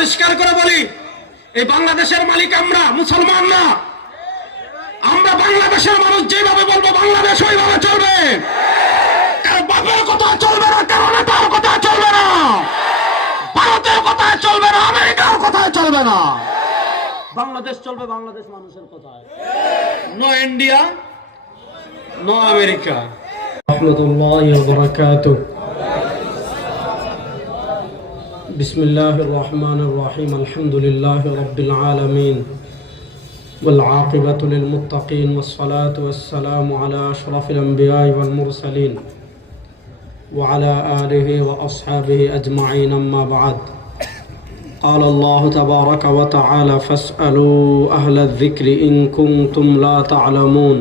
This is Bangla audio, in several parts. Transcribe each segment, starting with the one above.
পরিষ্কার করে বলি, এই বাংলাদেশের মালিক আমরা, মুসলমান না। আমরা বাংলাদেশের মানুষ যেভাবে বলবো বাংলাদেশ ওইভাবে চলবে। কারণ বাপের কথা চলবে না, কারণ নেতার কথা চলবে না, ভারতের কথা চলবে না, আমেরিকার কথা চলবে না। বাংলাদেশ চলবে বাংলাদেশ মানুষের কথায়। No India, no America. রাহমাতুল্লাহি ওয়া বারাকাতুহু। বিসমিল্লাহির রহমানির রহিম। আলহামদুলিল্লাহি রাব্বিল আলামিন ওয়াল আকিবাতু লিল মুত্তাকিন ওয়াস সালাতু ওয়াস সালামু আলা আশরাফিল আমবিয়াই ওয়াল মুরসালিন ওয়া আলা আলিহি ওয়া আসহাবিহি আজমাইন। আম্মা বা'দ। قال الله تبارك وتعالى فاسألوا أهل الذكر إن كنتم لا تعلمون.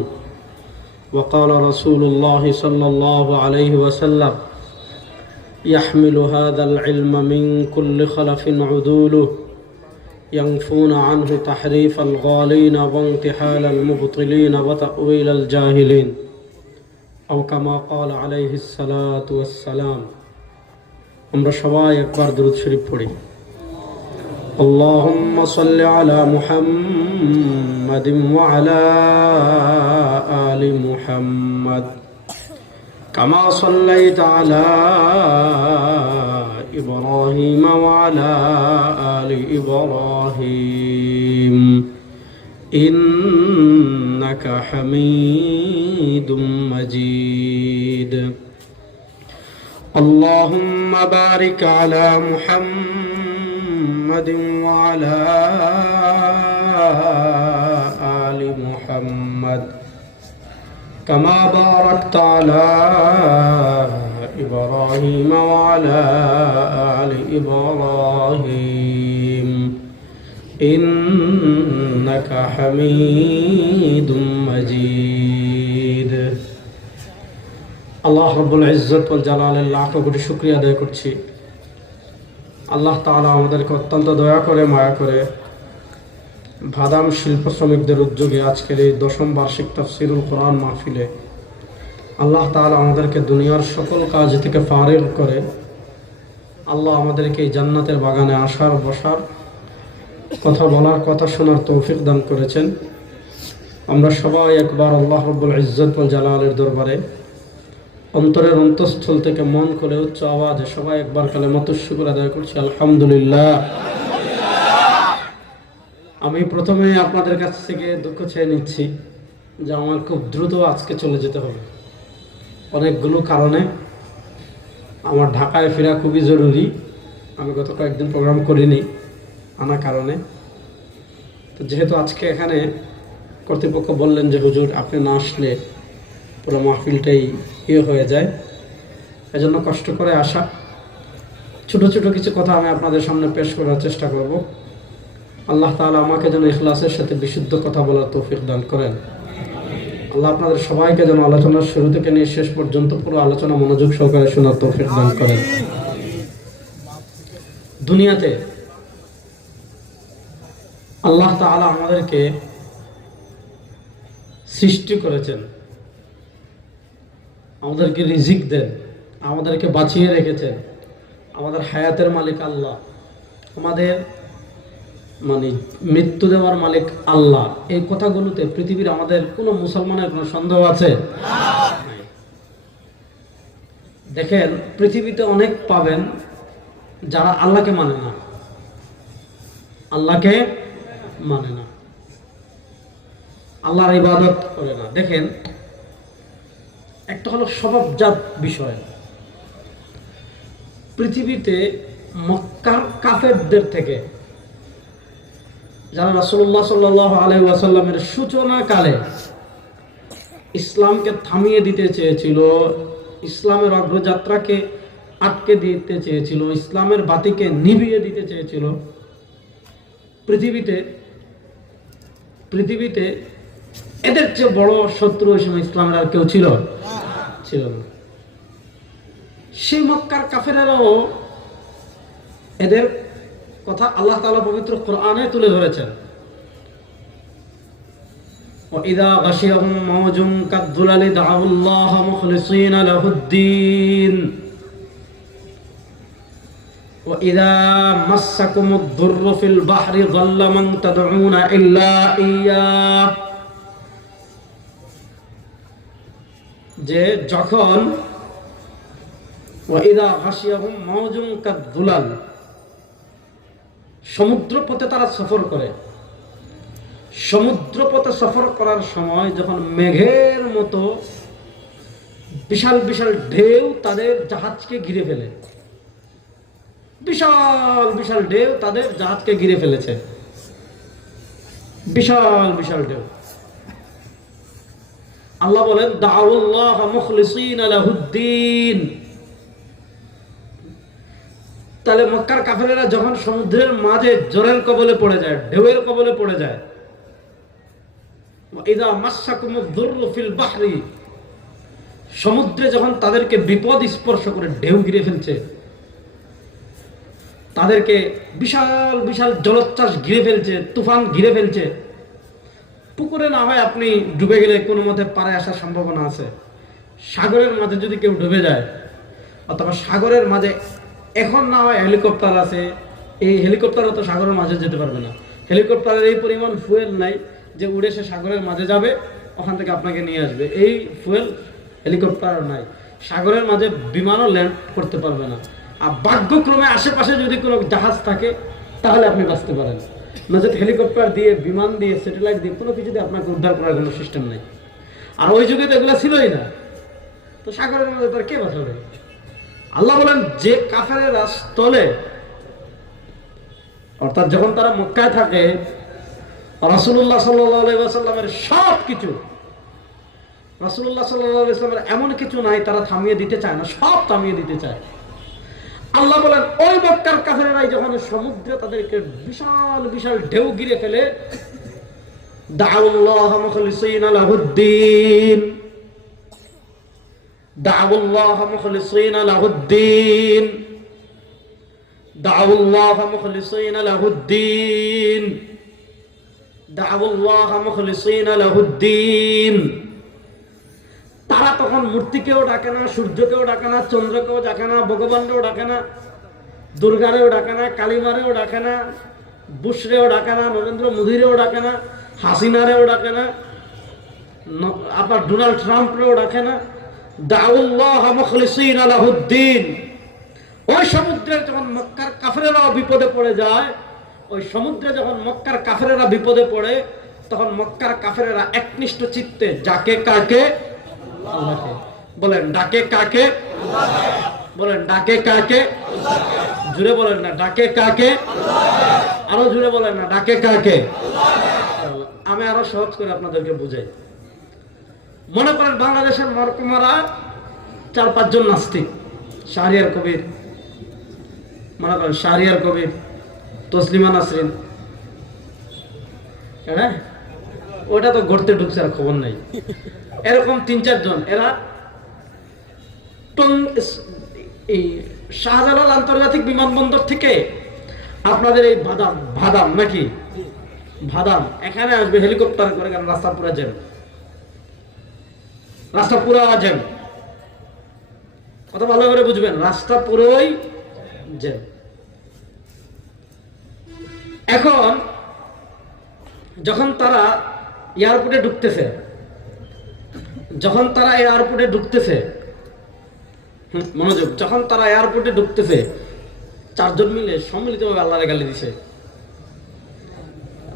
وقال رسول الله صلى الله عليه وسلم يحمل هذا العلم من كل خلف عدوله ينفون عنه تحريف الغالين وانتحال المبطلين وتأويل الجاهلين أو كما قال عليه الصلاة والسلام. আমরা সবাই একবার দরুদ শরীফ পড়ি। اللهم صل على محمد وعلى آل محمد كما صليت على إبراهيم وعلى آل إبراهيم إنك حميد مجيد. اللهم بارك على محمد وعلى آل محمد كما باركت على إبراهيم وعلى آل إبراهيم إنك حميد مجيد. আল্লাহ রব্বুল ইজ্জত ওয়াল জালালের লাখ কোটি শুকরিয়া আদায় করছি। আল্লাহ তাআলা আমাদেরকে অত্যন্ত দয়া করে মায়া করে ভাদাম শিল্প শ্রমিকদের উদ্যোগে আজকের এই 10ম বার্ষিক তাফসীরুল কোরআন মাহফিলে আল্লাহ তাআলা আমাদেরকে দুনিয়ার সকল কাজ থেকে ফারিগ করে আল্লাহ আমাদেরকে এই জান্নাতের বাগানে আসার বসার, কথা বলার, কথা শোনার তৌফিক দান করেছেন। আমরা সবাই একবার আল্লাহ রব্বুল ইজ্জত ওয়াল জালালের দরবারে অন্তরের অন্তঃস্থল থেকে মন খুলে উচ্চ আওয়াজে সবাই একবার কালেমাতুশ শুকর আদায় করছি, আলহামদুলিল্লাহ। আমি প্রথমে আপনাদের কাছ থেকে দুঃখ চেয়ে নিচ্ছি যে আমার খুব দ্রুত আজকে চলে যেতে হবে। অনেকগুলো কারণে আমার ঢাকায় ফেরা খুবই জরুরি। আমি গত কয়েকদিন প্রোগ্রাম করিনি আনা কারণে। তো যেহেতু আজকে এখানে কর্তৃপক্ষ বললেন যে হুজুর আপনি না আসলে পুরো মাহফিলটাই হয়ে যায়, এজন্য কষ্ট করে আসা। ছোট ছোট কিছু কথা আমি আপনাদের সামনে পেশ করার চেষ্টা করব। আল্লাহ তাআলা আমাকে যেন ইখলাসের সাথে বিশুদ্ধ কথা বলার তৌফিক দান করেন। আল্লাহ আপনাদের সবাইকে যেন আলোচনার শুরু থেকে নিয়ে শেষ পর্যন্ত পুরো আলোচনা মনোযোগ সহকারে শোনার তৌফিক দান করেন। দুনিয়াতে আল্লাহ তাআলা আমাদেরকে সৃষ্টি করেছেন, আমাদেরকে রিজিক দেন, আমাদেরকে বাঁচিয়ে রেখেছেন। আমাদের হায়াতের মালিক আল্লাহ, আমাদের মৃত্যু দেওয়ার মালিক আল্লাহ। এই কথাগুলোতে পৃথিবীর আমাদের কোনো মুসলমানের কোনো সন্দেহ আছে? দেখেন, পৃথিবীতে অনেক পাবেন যারা আল্লাহকে মানে না, আল্লাহকে মানে না, আল্লাহর ইবাদত করে না। দেখেন, একটা হলো স্বভাবজাত বিষয়। পৃথিবীতে মক্কার কাফেরদের থেকে যারা রাসূলুল্লাহ সাল্লাল্লাহু আলাইহি ওয়াসাল্লামের সূচনা কালে ইসলামকে থামিয়ে দিতে চেয়েছিল, ইসলামের অগ্রযাত্রাকে আটকে দিতে চেয়েছিল, ইসলামের বাতিকে নিভিয়ে দিতে চেয়েছিল, পৃথিবীতে এদের চেয়ে বড় শত্রু ওই সময় ইসলামের আর কেউ ছিল না। সেই মক্কার কাফেরেরাও এদের কথা আল্লাহ তাআলা পবিত্র কোরআনে তুলে ধরেছেন। وَإِذَا غَشِيَهُم مَّوْجٌ كَالظُّلَلِ دَعَوُا اللَّهَ مُخْلِصِينَ لَهُ الدِّينَ وإذا مسكم الضر في البحر ضل من تدعون إلا إياه যে যখন وإذا غشيهم موج كالظلال সমুদ্র পথে তারা সফর করে, সমুদ্র পথে সফর করার সময় যখন মেঘের মতো বিশাল বিশাল ঢেউ তাদের জাহাজকে ঘিরে ফেলে, বিশাল বিশাল ঢেউ তাদের জাহাজকে ঘিরে ফেলেছে, বিশাল বিশাল ঢেউ। আল্লাহ বলেন দাউল্লাহ মুখলিসিনা লাহুদ্দিন। তাহলে মক্কার কাফেরেরা যখন সমুদ্রের মাঝে জ্বরের কবলে পড়ে যায়, ঢেউয়ের কবলে পড়ে যায়, ইযা মাসসাকুমুদ দুররু ফিল বাহরি, সমুদ্রে যখন তাদেরকে বিপদ স্পর্শ করে ঢেউ ঘিরে ফেলছে, তাদেরকে বিশাল বিশাল জলোচ্ছ্বাস ঘিরে ফেলছে, তুফান ঘিরে ফেলছে, পুকুরে না হয় আপনি ডুবে গেলে কোনো মতে পারে আসার সম্ভাবনা আছে, সাগরের মাঝে যদি কেউ ডুবে যায়, অথবা সাগরের মাঝে এখন না হয় হেলিকপ্টার আছে, এই হেলিকপ্টারও তো সাগরের মাঝে যেতে পারবে না, হেলিকপ্টারের এই পরিমাণ ফুয়েল নাই যে উড়ে সে সাগরের মাঝে যাবে, ওখান থেকে আপনাকে নিয়ে আসবে, এই ফুয়েল হেলিকপ্টারও নাই, সাগরের মাঝে বিমানও ল্যান্ড করতে পারবে না। আর ভাগ্যক্রমে আশেপাশে যদি কোনো জাহাজ থাকে তাহলে আপনি বাঁচতে পারেন, নচেত হেলিকপ্টার দিয়ে, বিমান দিয়ে, স্যাটেলাইট দিয়ে কোনো কিছু দিয়ে আপনাকে উদ্ধার করার কোনো সিস্টেম নেই। আর ওই যুগে তো এগুলো ছিলই না, তো সাগরের মধ্যে তার কে বাঁচাবে? আল্লাহ বলেন যে কাফেরেরা স্থলে, অর্থাৎ যখন তারা মক্কায় থাকে, রাসূলুল্লাহ সাল্লাল্লাহু আলাইহি ওয়াসাল্লামের সব কিছু, রাসূলুল্লাহ সাল্লাল্লাহু আলাইহি ওয়াসাল্লামের এমন কিছু নাই তারা থামিয়ে দিতে চায় না, সব থামিয়ে দিতে চায়। আল্লাহ বলেন ওই মক্কার কাফেরেরাই যখন সমুদ্রে তাদেরকে বিশাল বিশাল ঢেউ ঘিরে ফেলে, দাউল্লাহ মুখলিসিনা লাহুদ্দিন, দাউল্লাহ মুখলিসিনা লাহুদ্দিন, দাউল্লাহ মুখলিসিনা লাহুদ্দিন, দাউল্লাহ মুখলিসিনা লাহুদ্দিন। তারা তখন মূর্তিকেও ডাকে না, সূর্যকেও ডাকে না, চন্দ্রকেও ডাকে না, ভগবানকেও ডাকে না, দুর্গারেও ডাকে না, কালিমারেও ডাকে না, বুশরেও ডাকে না, নরেন্দ্র মোদীরেও ডাকে না, হাসিনারেও ডাকে না, আপনার ডোনাল্ড ট্রাম্পরেও ডাকে না, দাউল্লাহ মুখলিসিনা লাহুদ্দিন। ওই সমুদ্রে যখন মক্কার কাফেরেরা বিপদে পড়ে যায়, ওই সমুদ্রে যখন মক্কার কাফেরেরা বিপদে পড়ে, তখন মক্কার কাফেরেরা একনিষ্ঠ চিত্তে যাকে কাকে, আল্লাহকে বলেন, ডাকে কাকে, বলেন ডাকে কাকে, জুড়ে বলেন না ডাকে কাকে, আরো জুড়ে বলেন না ডাকে কাকে। আমি আরো সহজ করে আপনাদেরকে বুঝাই। মনে করেন বাংলাদেশের মরকুমারা 4-5 জন নাস্তিক, শাহরিয়ার কবির, মনে করেন শাহরিয়ার কবির, তসলিমা নাসরিন, হ্যাঁ ওটা তো গড়তে ঢুকছে আর খবর নাই, এরকম 3-4 জন, এরা এই শাহজালাল আন্তর্জাতিক বিমানবন্দর থেকে আপনাদের এই ভাদাম নাকি ভাদাম এখানে আসবে হেলিকপ্টার করে, কারণ রাস্তা পুরা জ্যাম, রাস্তা পুরা জ্যাম, কথা ভালো করে বুঝবেন, রাস্তা পুরোই জ্যাম। এখন যখন তারা এয়ারপোর্টে ঢুকতেছে, যখন তারা এয়ারপোর্টে ঢুকতেছে, মনোযোগ, যখন তারা এয়ারপোর্টে ঢুকতেছে, 4 জন মিলে সম্মিলিতভাবে আল্লাহরে গালি দিছে।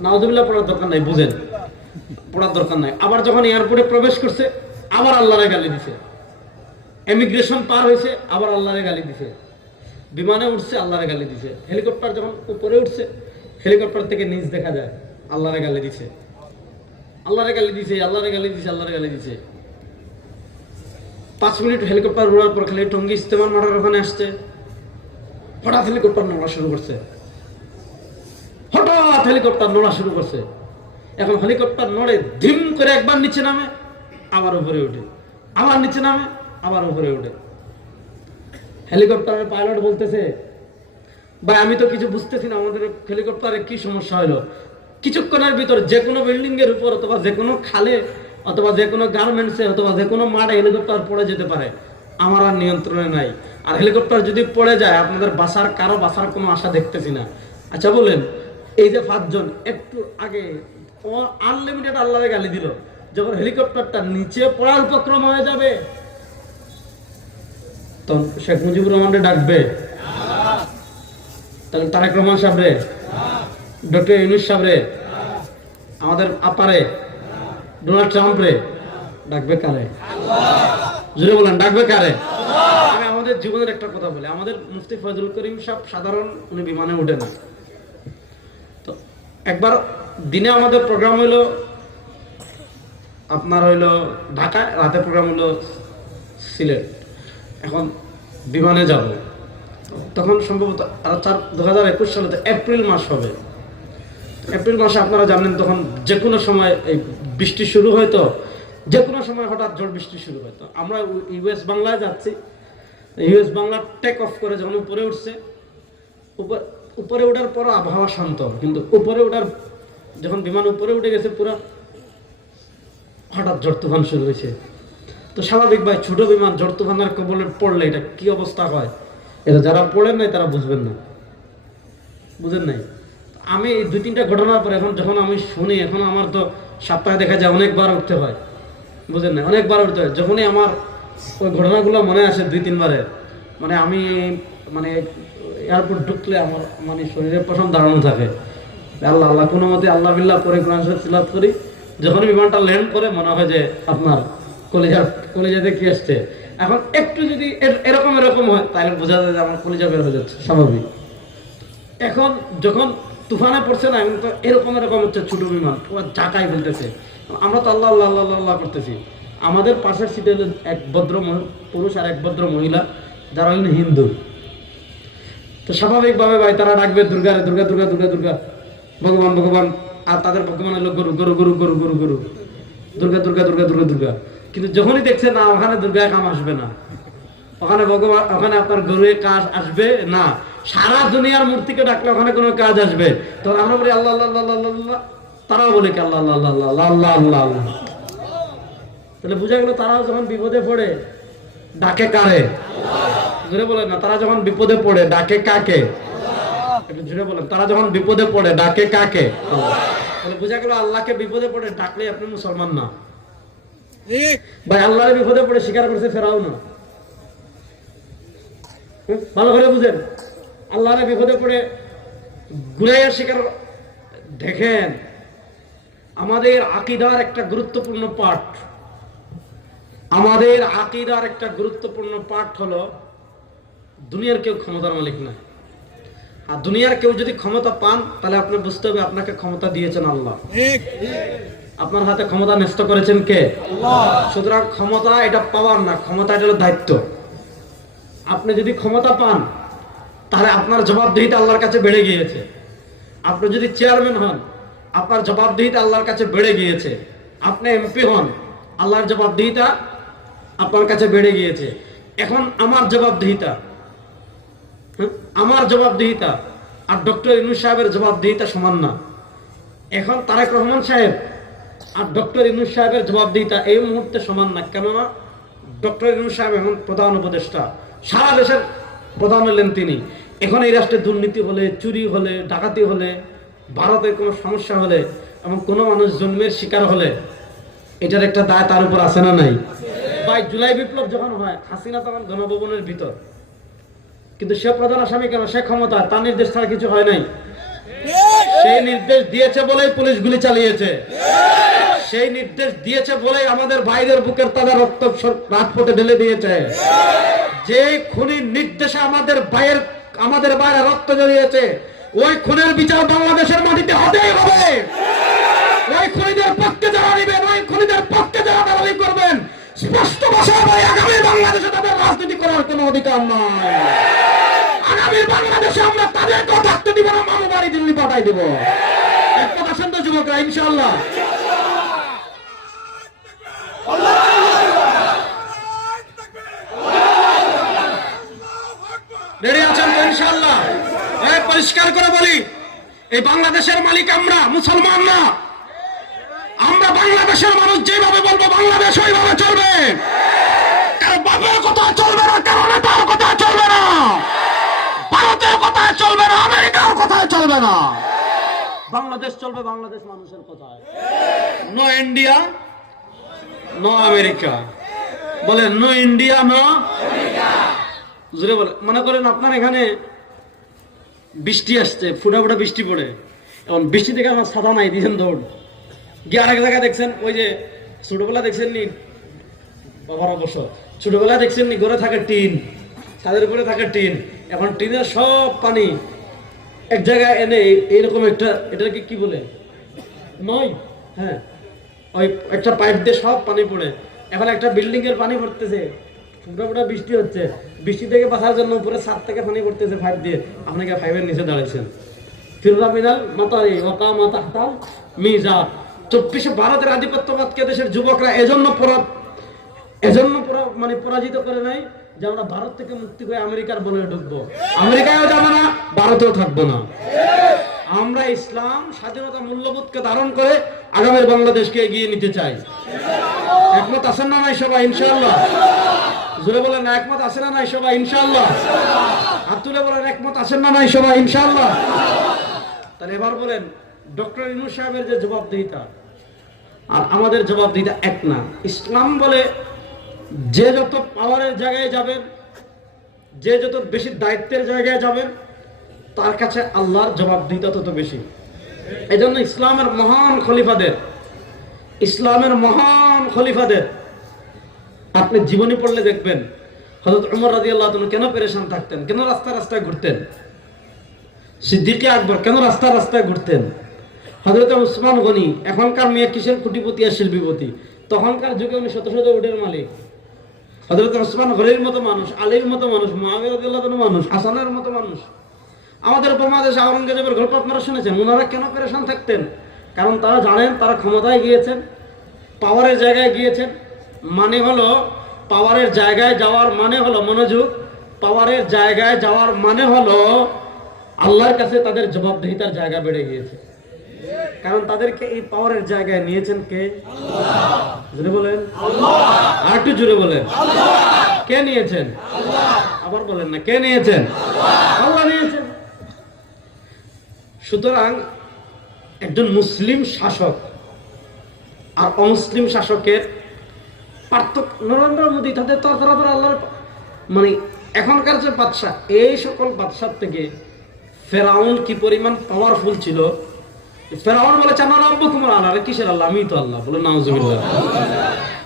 নাউযুবিল্লাহ পড়ার দরকার নাই, বুঝেন, পড়ার দরকার নাই। আবার যখন এয়ারপোর্টে প্রবেশ করছে, আবার আল্লাহরে গালি দিছে। ইমিগ্রেশন পার হয়েছে, আবার আল্লাহরে গালি দিছে। বিমানে উঠছে, আল্লাহরে গালি দিছে। হেলিকপ্টার যখন উপরে উঠছে, হেলিকপ্টার থেকে নিচ দেখা যায়, আল্লাহরে গালি দিছে, আল্লাহরে গালি দিছে, আল্লাহরে গালি দিছে, আল্লাহরে গালি দিছে। 5 মিনিট হেলিকপ্টার উড়ার পর খালি টঙ্গী ইস্তেমার মাঠের ওখানে আসছে, হঠাৎ হেলিকপ্টার নড়া শুরু করছে, হঠাৎ হেলিকপ্টার নড়া শুরু করছে। এখন হেলিকপ্টার নড়ে ধিম করে একবার নিচে নামে, আবার উপরে উঠে, আবার নিচে নামে, আবার উপরে উঠে। হেলিকপ্টারের পাইলট বলতেছে, ভাই আমি তো কিছু বুঝতেছি না, আমাদের হেলিকপ্টারে কি সমস্যা হলো। কিছুক্ষণের ভিতর যে কোনো বিল্ডিং এর উপর অথবা যে কোনো খালে অথবা যে কোনো গার্মেন্টসে অথবা যে কোনো মাঠে হেলিকপ্টার পড়ে যেতে পারে, আমার আর নিয়ন্ত্রণে নাই। আর হেলিকপ্টার যদি পড়ে যায় আপনাদের কারো বাঁচার কোনো আশা দেখতেছি না। আচ্ছা বলেন, এই যে 5 জন একটু আগে আনলিমিটেড আল্লাহরে গালি দিল, যখন হেলিকপ্টারটা নিচে পড়ার উপক্রম হয়ে যাবে তখন শেখ মুজিবুর রহমানকে ডাকবে? তাহলে তারেক রহমান সাহেবরে, ডক্টর ইউনূস সাহেবরে, আমাদের আপারে, ডোনাল্ড ট্রাম্পরে ডাকবে কারে? জুড়ে বলেন, ডাকবে কারে? আমি আমাদের জীবনের একটা কথা বলি, আমাদের মুফতি ফয়জুল করিম সাহেব সাধারণ উনি বিমানে উঠে না। তো একবার দিনে আমাদের প্রোগ্রাম হইলো আপনার হইলো ঢাকায়, রাতে প্রোগ্রাম হলো সিলেট। এখন বিমানে যাব, তখন সম্ভবত 2021 সালে এপ্রিল মাস হবে। এপ্রিল মাসে আপনারা জানেন তখন যে কোনো সময় এই বৃষ্টি শুরু হয়তো, যে কোনো সময় হঠাৎ ঝড় বৃষ্টি শুরু হয়তো। আমরা ইউএস বাংলায় যাচ্ছি, ইউএস বাংলা টেক অফ করে যখন উপরে উঠছে, উপরে ওঠার পর আবহাওয়া শান্ত, কিন্তু উপরে ওঠার যখন বিমান উপরে উঠে গেছে পুরো হঠাৎ ঝড় তুফান শুরু হয়েছে। তো স্বাভাবিক ভাই, ছোট বিমান ঝড় তুফানের কবলে পড়লে এটা কি অবস্থা হয়, এটা যারা পড়েন নাই তারা বুঝবেন না, বুঝেন নাই। আমি 2-3টা ঘটনার পরে এখন যখন আমি শুনি, এখন আমার তো সপ্তাহে দেখা যায় অনেকবার উঠতে হয়, বুঝেন না, অনেকবার উঠতে হয়। যখনই আমার ওই ঘটনাগুলো মনে আসে 2-3 বারের, মানে আমি মানে এয়ারপোর্ট ঢুকলে আমার মানে শরীরের পশম দাঁড়ানো থাকে। আল্লাহ আল্লাহ কোনো মতে আল্লাহ বিল্লাহ করে কোরআন শরীফ তিলাওয়াত করি, যখন বিমানটা ল্যান্ড করে মনে হয় যে আপনার কলিজাতে কি আসছে। এখন একটু যদি এরকম হয় তাহলে বোঝা যায় যে আমার কলিজা বের হয়ে যাচ্ছে, স্বাভাবিক। এখন যখন তুফানে পড়ছে না, এখন তো এরকম হচ্ছে ছোট বিমান পুরো ঝাঁকাই ফেলতেছে, আমরা তো আল্লাহ আল্লাহ আল্লাহ আল্লাহ করতেছি। আমাদের পাশের সিটে এক ভদ্র পুরুষ আর এক ভদ্র মহিলা, যারা হলেন হিন্দু। তো স্বাভাবিকভাবে ভাই তারা ডাকবে দুর্গা রে, দুর্গা দুর্গা দুর্গা দুর্গা, ভগবান ভগবান, আর তাদের ভগবান হলো গরু গরু গরু গরু গরু গরু, দুর্গা দুর্গা দুর্গা দুর্গা দুর্গা। কিন্তু যখনই দেখছে না ওখানে দুর্গা কাম আসবে না, ওখানে ভগবান, ওখানে আপনার গরুয়ে কাজ আসবে না, সারা দুনিয়ার মূর্তিকে ডাকলে ওখানে কোনো কাজ আসবে। তখন আমরা বলি আল্লাহ আল্লাহ আল্লাহ আল্লাহ, তারাও বলে কি আল্লাহ আল্লাহ আল্লাহ আল্লাহ আল্লাহ আল্লাহ আল্লাহ। তাহলে বোঝা গেল তারাও যখন বিপদে পড়ে ডাকে কারে? জোরে বলেন না, তারা যখন বিপদে পড়ে ডাকে কাকে? একটু জোরে বলেন, তারা যখন বিপদে পড়ে ডাকে কাকে? তাহলে বোঝা গেল আল্লাহকে বিপদে পড়ে ডাকলে আপনি মুসলমান না ভাই। আল্লাহর বিপদে পড়ে স্বীকার করছে ফেরাউন। ভালো করে বুঝেন, আল্লাহর বিপদে পড়ে গুনাহের শিকার। দেখেন, আমাদের আকীদার একটা গুরুত্বপূর্ণ পাঠ, আমাদের আকীদার একটা গুরুত্বপূর্ণ পাঠ হলো দুনিয়ার কেউ ক্ষমতার মালিক না। আর দুনিয়ার কেউ যদি ক্ষমতা পান তাহলে আপনি বুঝতে হবে আপনাকে ক্ষমতা দিয়েছেন আল্লাহ। আপনার হাতে ক্ষমতা ন্যস্ত করেছেন কে? আল্লাহ। সুতরাং ক্ষমতা এটা পাওয়ার না, ক্ষমতা এটা হলো দায়িত্ব। আপনি যদি ক্ষমতা পান তাহলে আপনার জবাবদিহিতা আল্লাহর কাছে বেড়ে গিয়েছে। আপনি যদি চেয়ারম্যান হন, আপনার জবাবদিহিতা আল্লাহর কাছে বেড়ে গিয়েছে। আপনি এমপি হন, আল্লাহর জবাবদিহিতা আপনার কাছে বেড়ে গিয়েছে। এখন আমার জবাবদিহিতা, আমার জবাবদিহিতা আর ডক্টর ইউনূস সাহেবের জবাবদিহিতা সমান না। এখন তারেক রহমান সাহেব আর ডক্টর ইউনূস সাহেবের জবাবদিহিতা এই মুহূর্তে সমান না। কেননা ডক্টর ইউনূস সাহেব এখন প্রধান উপদেষ্টা, সারা দেশের প্রধান হলেন তিনি। এখন এই রাষ্ট্রে দুর্নীতি হলে, চুরি হলে, ডাকাতি হলে, ভারতের কোনো সমস্যা হলে এবং কোনো মানুষ জন্মের শিকার হলে এটার একটা দায় তার উপর আছে না নাই? ভাই, জুলাই বিপ্লব যখন হয়, হাসিনা তখন গণভবনের ভিতর, কিন্তু সে প্রধান আসামি কেন? সে ক্ষমতা, তার নির্দেশ ছাড়া কিছু হয় নাই। সেই নির্দেশ দিয়েছে বলেই পুলিশ গুলি চালিয়েছে, সেই নির্দেশ দিয়েছে বলেই আমাদের ভাইদের বুকের তাজা রক্ত রাজপথে ঢেলে দিয়েছে। যে খুনির নির্দেশে আমাদের ভাইয়ের রক্ত জড়িয়েছে, ওই খুনের বিচার বাংলাদেশের মাটিতে হতেই হবে। ওই খুনিদের পক্ষে যারা নিবেন, ওই খুনিদের পক্ষে যারা দালালি করবেন, স্পষ্ট ভাষায় ভাই, আগামী বাংলাদেশে তাদের রাজনীতি করার কোনো অধিকার নয়। আগামী বাংলাদেশে আমরা তাদেরকেও থাকতে দিব না, মামু বাড়ি দিল্লি পাঠাই দিব। এক কথা শুনতে যুবকরা, ইনশাআল্লাহ রেডি আছেন তো? ইনশাআল্লাহ পরিষ্কার করে বলি, এই বাংলাদেশের মালিক আমরা, মুসলমান না। আমরা বাংলাদেশের মানুষ, যেভাবে বলবো বাংলাদেশ ওইভাবে চলবে। কারো বাবার কথা চলবে না, কারো নেতার কথা চলবে ভারতের কথায় চলবে না, আমেরিকার কথায় চলবে না, বাংলাদেশ চলবে বাংলাদেশ মানুষের কথায়। নো ইন্ডিয়া নো আমেরিকা, বলে নো ইন্ডিয়া নো জোরে বলে। মনে করেন আপনার এখানে বৃষ্টি আসছে, ফুটা ফুটা বৃষ্টি পড়ে, এখন বৃষ্টি থেকে আমার ছাতা নাই, দিয়েছেন দৌড় গিয়ে আরেক জায়গায় দেখছেন, ওই যে ছোটবেলা দেখছেন নি, বাবার অবশ্য ছোটবেলা দেখছেন নি, ঘরে থাকে টিন, ছাদের উপরে থাকে টিন, এখন টিনের সব পানি এক জায়গায় এনে এইরকম একটা, এটাকে কি বলে, নয়, হ্যাঁ, ওই একটা পাইপ দিয়ে সব পানি পড়ে, এখন একটা বিল্ডিং এর পানি পড়তেছে, ফুটা ফুটা বৃষ্টি হচ্ছে, বৃষ্টি থেকে বাঁচার জন্য উপরে ছাদ থেকে পানি পড়তেছে পাইপ দিয়ে, আপনাকে পাইপের নিচে দাঁড়াইছেন। ফিরোমিনাল মাতারি ওকা মাতাহতাল মিজা। 24 ভারতের আধিপত্যবাদকে দেশের যুবকরা এজন্য মানে পরাজিত করে নাই যে আমরা ভারত থেকে মুক্তি হয়ে আমেরিকার বনে ঢুকবো, আমেরিকায়ও যাবো না, ভারতেও থাকবো না। আমরা ইসলাম স্বাধীনতা মূল্যবোধকে ধারণ করে আগামীর বাংলাদেশকে এগিয়ে নিতে চাই। একমত আছেন না নাই সবাই ইনশাআল্লাহ? জোরে বলেন একমত আছেন না নাই সবাই ইনশাআল্লাহ? হাত তুলে বলেন একমত আছেন না নাই সবাই ইনশাআল্লাহ? তাহলে এবার বলেন, ডক্টর ইউনূস সাহেবের যে জবাবদিহিতা আর আমাদের জবাবদিহিতা এক না। ইসলাম বলে যে যত পাওয়ারের জায়গায় যাবেন, যে যত বেশি দায়িত্বের জায়গায় যাবেন, তার কাছে আল্লাহর জবাবদিহিতা তত বেশি। এই জন্য ইসলামের মহান খলিফাদের আপনি জীবনী পড়লে দেখবেন, হযরত ওমর রাদিয়াল্লাহু তাআলা কেন পেরেশান থাকতেন, কেন রাস্তায় ঘুরতেন, সিদ্দিক আকবর কেন রাস্তায় ঘুরতেন, হযরত উসমান গনি, এখনকার মেয়ে কিসের কোটিপতি আর শিল্পীপতি, তখনকার যুগে উনি শত শত উটের মালিক। হযরত উসমান গনির মতো মানুষ, আলীর মতো মানুষ, মুআবিয়া রাদিয়াল্লাহু তাআলার মানুষ, হাসানের মতো মানুষ। আমাদের বাংলাদেশে আওরঙ্গজেবের গল্প আপনারা শুনেছেন। ওনারা কেন পেরেশান থাকতেন? কারণ তারা জানেন তারা ক্ষমতায় গিয়েছেন, পাওয়ারের জায়গায় গিয়েছেন, মানে হলো পাওয়ারের জায়গায় যাওয়ার মানে হলো মনোযোগ, পাওয়ারের জায়গায় যাওয়ার মানে হলো আল্লাহর কাছে তাদের জবাবদিহিতার জায়গা বেড়ে গিয়েছে। কারণ তাদেরকে এই পাওয়ারের জায়গায় নিয়েছেন কে? আল্লাহ। জোরে বলেন আল্লাহ। আর একটু জোরে বলেন আল্লাহ। কে নিয়েছেন? আল্লাহ। আবার বলেন না, কে নিয়েছেন? আল্লাহ। আল্লাহ নিয়েছেন। সুতরাং একজন মুসলিম শাসক আর অমুসলিম শাসকের পার্থক্য, নরেন্দ্র মোদী তাদের তারা আল্লাহর মানে এখনকার যে বাদশা, এই সকল বাদশার থেকে ফেরাউন কি পরিমাণ পাওয়ারফুল ছিল। ফেরাউন বলে চানা রাব্বুকুম আল্লাহ, আরে কিসের আল্লাহ? আমি তো আল্লাহ। বলে নাউজুবিল্লাহ।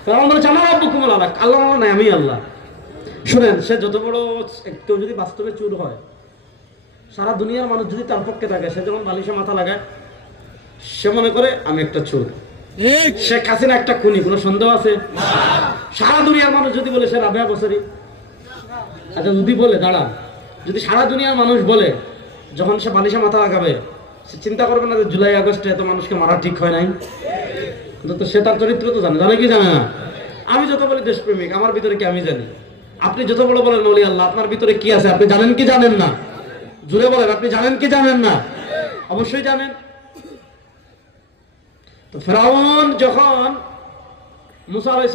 ফেরাউন বলে চানা রাব্বুকুম আল্লাহ, আল্লাহ নাই, আমি আল্লাহ। শুনেন, সে যত বড়, কেউ যদি বাস্তবে চুর হয়, সারা দুনিয়ার মানুষ যদি তার পক্ষে থাকে, সে যখন বালিশে মাথা লাগায়, সে মনে করে আমি একটা চোর, শেখ হাসিনা একটা খুনি, কোনো সন্দেহ আছে? সারা দুনিয়ার মানুষ যদি বলে সে রাবেয়া বছরী, আচ্ছা যদি বলে দাঁড়া, যদি সারা দুনিয়ার মানুষ বলে, যখন সে বালিশে মাথা লাগাবে, সে চিন্তা করবে না যে জুলাই আগস্টে এত মানুষকে মারা ঠিক হয় নাই? তো সে তার চরিত্র তো জানে কি জানে না? আমি যত বলি দেশপ্রেমিক, আমার ভিতরে কি আমি জানি? আপনি যত বড় বলেন ওলি আল্লাহ, আপনার ভিতরে কি আছে আপনি জানেন কি জানেন না? জুড়ে বলেন, আপনি জানেন কি জানেন না? অবশ্যই জানেন। তো ফেরাউন যখন মুসা আলাইহিস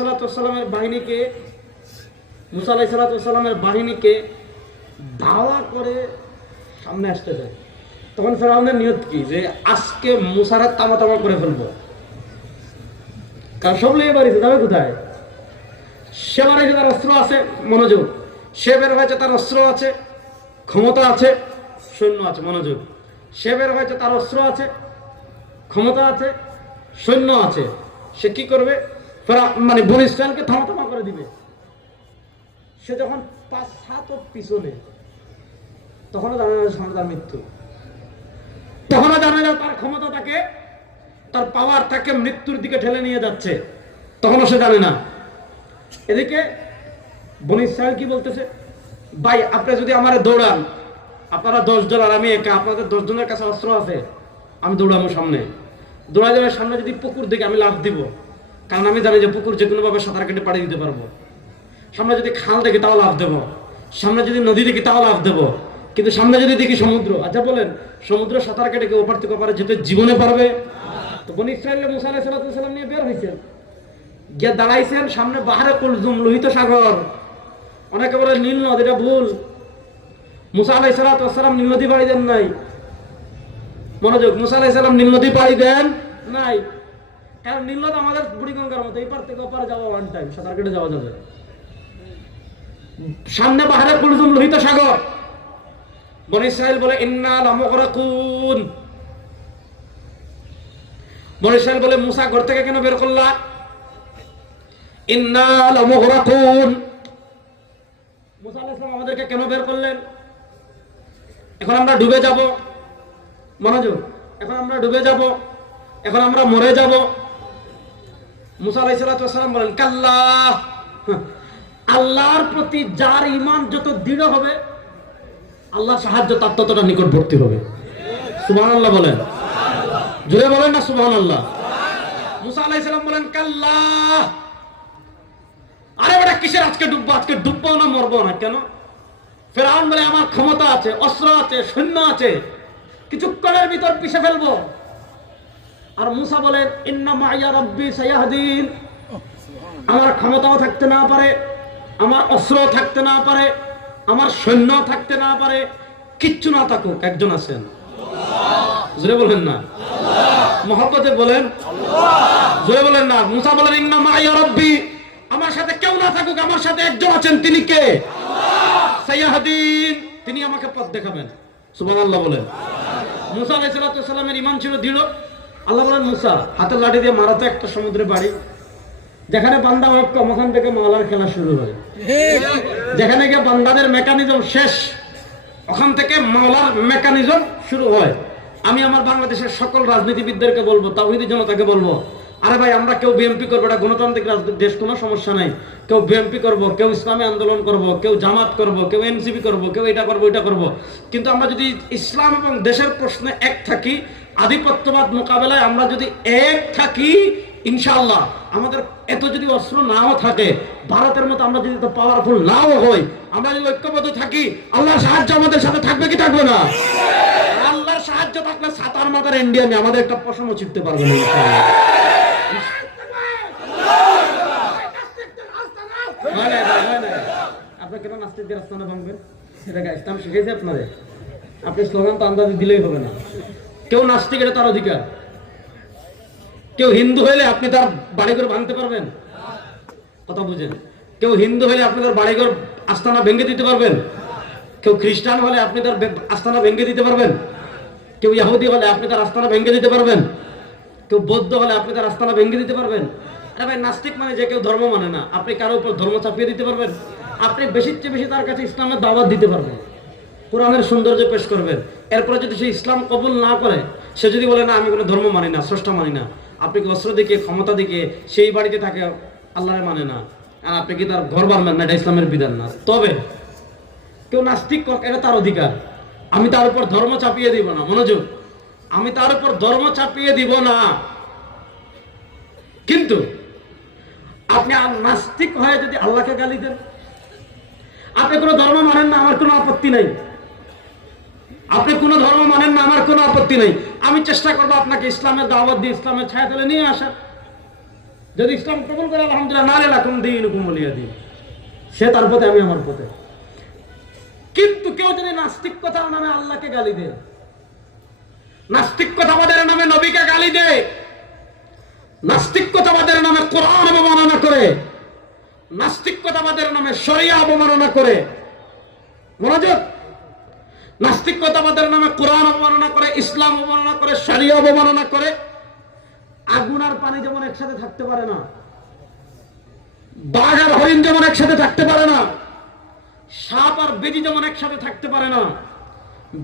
সালামের বাহিনীকে ধাওয়া করে সামনে আসতে যায়, তখন ফেরাউনের নিয়ত কি? যে আজকে মুসারা তামা করে ফেলবো। কারণ সব লেগে বাড়িতে যাবে কোথায়? সে বাড়িতে তার অস্ত্র আছে, মনোযোগ। সে বের হয়েছে, তার অস্ত্র আছে, ক্ষমতা আছে, সৈন্য আছে, মনোযোগ। সে বের হয়েছে, তার অস্ত্র আছে, ক্ষমতা আছে, সৈন্য আছে। সে কি করবে? মানে বনী ইসরাইলকে থামা করে দিবে। সে যখন 5-7 পিছনে, তখনও জানে না সামনে তার মৃত্যু, তখনও জানে না তার ক্ষমতা তাকে, তার পাওয়ার তাকে মৃত্যুর দিকে ঠেলে নিয়ে যাচ্ছে, তখনও সে জানে না। এদিকে বনী ইসরাইল কি বলতেছে? ভাই আপনি যদি আমারে দৌড়ান, আপনারা 10 জন আর আমি একা, আপনাদের 10 জনের কাছে অস্ত্র আছে, আমি দৌড়াবো সামনে। দৌড়াই যাবে সামনে, যদি পুকুর দিকে আমি লাফ দিব, কারণ আমি জানি যে পুকুর যে কোনোভাবে সাঁতার কেটে পাড়ি দিতে পারবো। সামনে যদি খাল দেখি তাও লাফ দেবো, সামনে যদি নদী দেখি তাও লাফ দেবো, কিন্তু সামনে যদি দেখি সমুদ্র, আচ্ছা বলেন সমুদ্র সাঁতার কেটে কেউ ওপার থেকে ওপারে যেতে জীবনে পারবে? তো বনী ইসরাইল মুসা আলাইহিস সালাম নিয়ে বের হয়েছেন, গিয়ে দাঁড়াইছেন সামনে বাহারে কুলজুম, লোহিত সাগর। অনেকে বলে নীল নদ, এটা ভুল। মুসা আলাইহিস সালাম নীল নদী পাড়ি দেন নাই, মনোযোগ, মুসা আলাইহিস সালাম নীল নদী পাড়ি দেন নাই, কারণ নীল নদ আমাদের বুড়িগঙ্গার মতো, এই পার থেকে ওপারে যাওয়া ওয়ান টাইম, সাঁতার কেটে যাওয়া যাবে। সামনে বাহরে কুলজুম, লোহিত সাগর। বনী ইসরাইল বলে ইন্না লামুগরাকুন, বনী ইসরাইল বলে মুসা ঘর থেকে কেন বের করলা? ইন্না লামুগরাকুন, মুসা আলাইহিস সালাম আমাদেরকে কেন বের করলেন? এখন আমরা ডুবে যাব, মনোযোগ, এখন আমরা ডুবে যাব, এখন আমরা মরে যাব। মুসা আলাইহিস সালাম বলেন কাল্লা, আল্লাহর প্রতি যার ঈমান যত দৃঢ় হবে আল্লাহর সাহায্য তার ততটা নিকটবর্তী হবে। সুবহানাল্লাহ বলেন, জোরে বলেন না সুবহানাল্লাহ। মুসা আলাইহিস সালাম বলেন কাল্লা, আরে বেটা কিসের আজকে ডুববো, আজকে ডুববো না মরবো না কেন? ফেরাউন বলে আমার ক্ষমতা আছে, অস্ত্র আছে, সৈন্য আছে, কিছুক্ষণের ভিতর পিষে ফেলবো। আর মুসা বলেন ইন্না মাইয়া রাব্বি সায়াহদিন, আমার ক্ষমতাও থাকতে না পারে, আমার অস্ত্র থাকতে না পারে, আমার সৈন্য থাকতে না পারে, কিচ্ছু না থাকুক, একজন আছেন, জোরে বলেন না, মহব্বতে বলেন, জোরে বলেন না। মুসা বলেন ইন্না মাইয়া রাব্বি, আমার সাথে কেউ না থাকুক, আমার সাথে একজন আছেন, তিনি কে? সাইয়াহদিন, তিনি আমাকে পথ দেখাবেন। সুবহানাল্লাহ বলেন। মুসা আলাইহিস সালামের ঈমান ছিল দৃঢ়। আল্লাহ বলেন মুসা হাতের লাঠি দিয়ে মারাতে একটা সমুদ্রে বাড়ি, যেখানে বান্দা অক্ষম ওখান থেকে মাওলার খেলা শুরু হয়, যেখানে গিয়ে বান্দাদের মেকানিজম শেষ ওখান থেকে মাওলার মেকানিজম শুরু হয়। আমি আমার বাংলাদেশের সকল রাজনীতিবিদদেরকে বলবো, তাওহীদি জনতাকে বলবো, আরে ভাই আমরা কেউ বিএনপি করবো, এটা গণতান্ত্রিক দেশ, কোনো সমস্যা নাই। কেউ বিএনপি করবো, কেউ ইসলামী আন্দোলন করবো, কেউ জামাত করবো, কেউ এনসিপি করবো, কেউ এটা করবো ওইটা করবো, কিন্তু আমরা যদি ইসলাম এবং দেশের প্রশ্নে এক থাকি, আধিপত্যবাদ মোকাবেলায় আমরা যদি এক থাকি, ইনশাআল্লাহ আমাদের এত যদি অস্ত্র নাও থাকে, ভারতের মতো আমরা যদি পাওয়ারফুল নাও হই, আমরা যদি ঐক্যবদ্ধ থাকি, আল্লাহর সাহায্য আমাদের সাথে থাকবে কি থাকবে না? আল্লাহর সাহায্য থাকলে সাতার মাথার ইন্ডিয়া নিয়ে আমাদের একটা পশমও ছিটতে পারবে না। আপনার কেন নাস্তিকদের আস্তানা ভাঙবেন? সেটা ইসলাম শিখেছে আপনাদের, আপনি স্লোগান তো আন্দাজে দিলেই হবে না। কেউ নাস্তিক, এটা তার অধিকার। কেউ হিন্দু হইলে আপনি তার বাড়িঘর ভাঙতে পারবেন? কথা বুঝেন। কেউ হিন্দু হলে আপনি তার বাড়িঘর আস্তানা ভেঙে দিতে পারবেন? কেউ খ্রিস্টান হলে আপনি তার আস্তানা ভেঙে দিতে পারবেন? কেউ ইহুদি হলে আপনি তার আস্তানা ভেঙে দিতে পারবেন? কেউ বৌদ্ধ হলে আপনি তার আস্তানা ভেঙে দিতে পারবেন? আরে ভাই নাস্তিক মানে যে কেউ ধর্ম মানে না, আপনি কারো উপর ধর্ম চাপিয়ে দিতে পারবেন? আপনি বেশির চেয়ে বেশি তার কাছে ইসলামের দাওয়াত দিতে পারবেন, কোরআনের সৌন্দর্য পেশ করবেন। এরপরে যদি সে ইসলাম কবুল না করে, সে যদি বলে না আমি কোনো ধর্ম মানি না, স্রষ্টা মানি না, আপনি কি অস্ত্র দিকে ক্ষমতা দিকে সেই বাড়িতে থাকে আল্লাহরে মানে না, আর আপনি কি তার ঘর বানাবেন না, এটা ইসলামের বিধান না। তবে কেউ নাস্তিক, এটা তার অধিকার, আমি তার উপর ধর্ম চাপিয়ে দিব না। মনোযোগ, আমি তার উপর ধর্ম চাপিয়ে দিব না। কিন্তু আপনি নাস্তিক হয়ে যদি আল্লাহকে গালি দেন, আপনি কোনো ধর্ম মানেন না, আমার কোনো আপত্তি নাই, আপনি কোনো ধর্ম মানেন না, আমার কোনো আপত্তি নাই। আমি চেষ্টা করবো আপনাকে ইসলামের দাওয়াত দিয়ে ইসলামের ছায়া তলে নিয়ে আসা। যদি ইসলাম কবুল করে আলহামদুলিল্লাহ, নারে লাকুম দীনুকুম ওয়ালিয়া দীন, সে তার পথে, আমি আমার পথে। কিন্তু কেউ যদি নাস্তিকতার নামে আল্লাহকে গালি দেয়, নাস্তিকতাবাদের নামে নবীকে গালি দেয়, নাস্তিকতাবাদের নামে কোরআন অবমাননা করে, নাস্তিকতাবাদের নামে শরিয়া অবমাননা করে, মনোযোগ, নাস্তিকতাবাদের নামে কোরআন অবমাননা করে, ইসলাম অবমাননা করে, শরিয়া অবমাননা করে, আগুন আর পানি যেমন একসাথে থাকতে পারে না, বাঘ আর হরিণ যেমন একসাথে থাকতে পারে না, সাপ আর বেজি যেমন একসাথে থাকতে পারে না,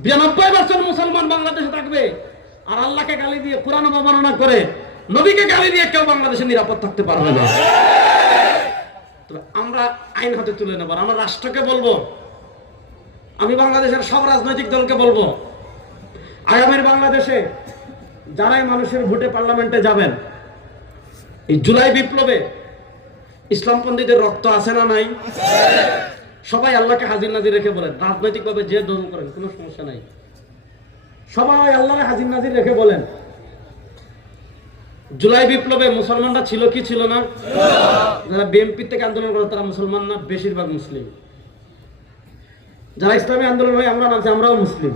92% মুসলমান বাংলাদেশে থাকবে, আর আল্লাহকে গালি দিয়ে কোরআন অবমাননা করে, নবীকে গালি দিয়ে কেউ বাংলাদেশে নিরাপদ থাকতে পারবে না। আমরা আইন হাতে তুলে নেব, আমরা রাষ্ট্রকে বলবো, আমি বাংলাদেশের সব রাজনৈতিক দলকে বলবো, আগামীর বাংলাদেশে যারাই মানুষের ভোটে পার্লামেন্টে যাবেন, এই জুলাই বিপ্লবে ইসলামপন্থীদের রক্ত আছে না নাই? সবাই আল্লাহকে হাজির নাজির রেখে বলেন, রাজনৈতিকভাবে যে দল করেন কোনো সমস্যা নাই, সবাই আল্লাহকে হাজির নাজির রেখে বলেন, জুলাই বিপ্লবে মুসলমানরা ছিল কি ছিল না? যারা বিএনপি থেকে আন্দোলন করে তারা মুসলমান না? বেশিরভাগ মুসলিম। যারা ইসলামী আন্দোলন হয়ে আমরা নামছি, আমরাও মুসলিম।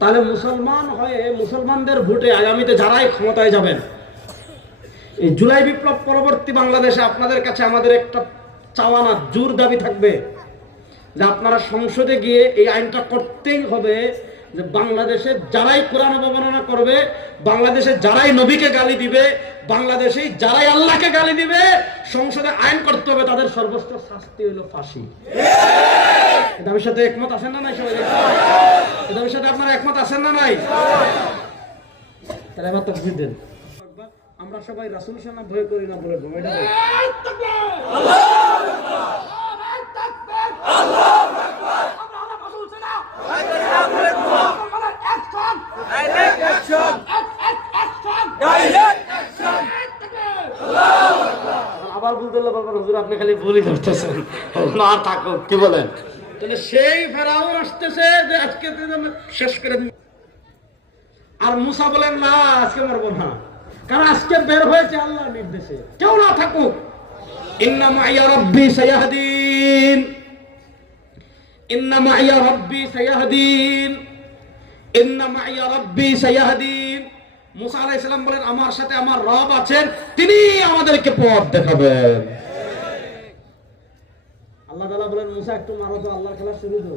তাহলে মুসলমান হয়ে মুসলমানদের ভোটে আগামীতে যারাই ক্ষমতায় যাবেন, এই জুলাই বিপ্লব পরবর্তী বাংলাদেশে আপনাদের কাছে আমাদের একটা চাওয়ানা জোর দাবি থাকবে যে আপনারা সংসদে গিয়ে এই আইনটা করতেই হবে যে বাংলাদেশে যারাই কোরআন অবমাননা করবে, বাংলাদেশে যারাই নবীকে গালি দিবে, বাংলাদেশে যারাই আল্লাহকে গালি দিবে, সংসদে আইন করতে হবে তাদের সর্বোচ্চ শাস্তি হলো ফাঁসি। এই দাবির সাথে একমত আছেন না নাই সবাই? এই দাবির সাথে আপনারা একমত আছেন না নাই? তাহলে এবার তো বুঝলেন, আমরা সবাই রাসূল সাল্লাল্লাহু ভয় করি না বলে এটা আবার বলতে বলবেন হুজুর আপনি খালি ভুলই করতেছেন, না থাকুক, কি বলেন? তাহলে সেই ফেরাউন আসতেছে যে আজকে শেষ করে দিন। আর মুসা বলেন না আজকে মরবো না, কারণ আজকে বের হয়েছে আল্লাহর নির্দেশে, কেউ না থাকুক। ইন্না মাইয়া রাব্বি সায়াহদিন, ইন্না মাইয়া রাব্বি সায়াহদিন, ইন্না মাইয়া রাব্বি সায়াহদিন। মুসা আলাইহিস সালাম বলেন আমার সাথে আমার রব আছেন, তিনি আমাদেরকে পথ দেখাবেন। আল্লাহ তাআলা বলেন মুসা একটু মারো তো, আল্লাহর খেলা শুরু তো।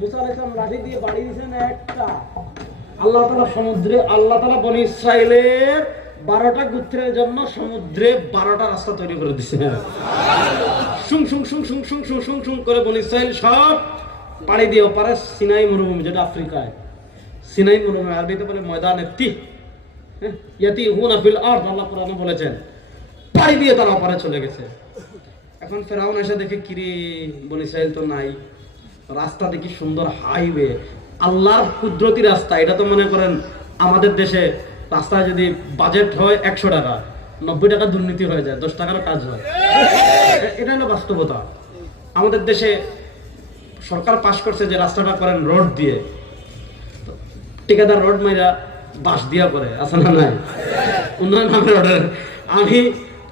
মুসা আলাইহিস সালাম লাঠি দিয়ে বাড়ি দিয়েছেন একটা, আল্লাহ তাআলা সমুদ্রে, আল্লাহ তাআলা বনি ইসরাইলের 12টা গোত্রের জন্য সমুদ্রে 12টা রাস্তা তৈরি করে দিয়েছে। সুং সুং সুং সুং সুং সুং সুং সুং করে বনি ইসরাইল সব পাড়ি দিয়ে ওপারে সিনাই মরুভূমি, যেটা আফ্রিকায় সিনাই মরুভূমি, আরবিতে বলে ময়দানে তিহ, ইয়াতিহুনা ফিল আরদ, আল্লাহ কোরআনে বলেছেন, পাড়ি দিয়ে তারা ওপারে চলে গেছে। এখন ফেরাউন এসে দেখে কিরে বনি ইসরাইল তো নাই, রাস্তা দেখি সুন্দর হাইওয়ে, আল্লাহর কুদরতি রাস্তা। এটা তো মনে করেন আমাদের দেশে রাস্তায় যদি বাজেট হয় 100 টাকা, 90 টাকা দুর্নীতি হয়ে যায়, 10 টাকারও কাজ হয়। এটা হলো বাস্তবতা। আমাদের দেশে সরকার পাশ করছে যে রাস্তাটা করেন রোড দিয়ে, ঠিকাদার রোড মাইরা বাঁশ দিয়া করে, আছে না নাই? উন্নয়ন নামে রোডের। আমি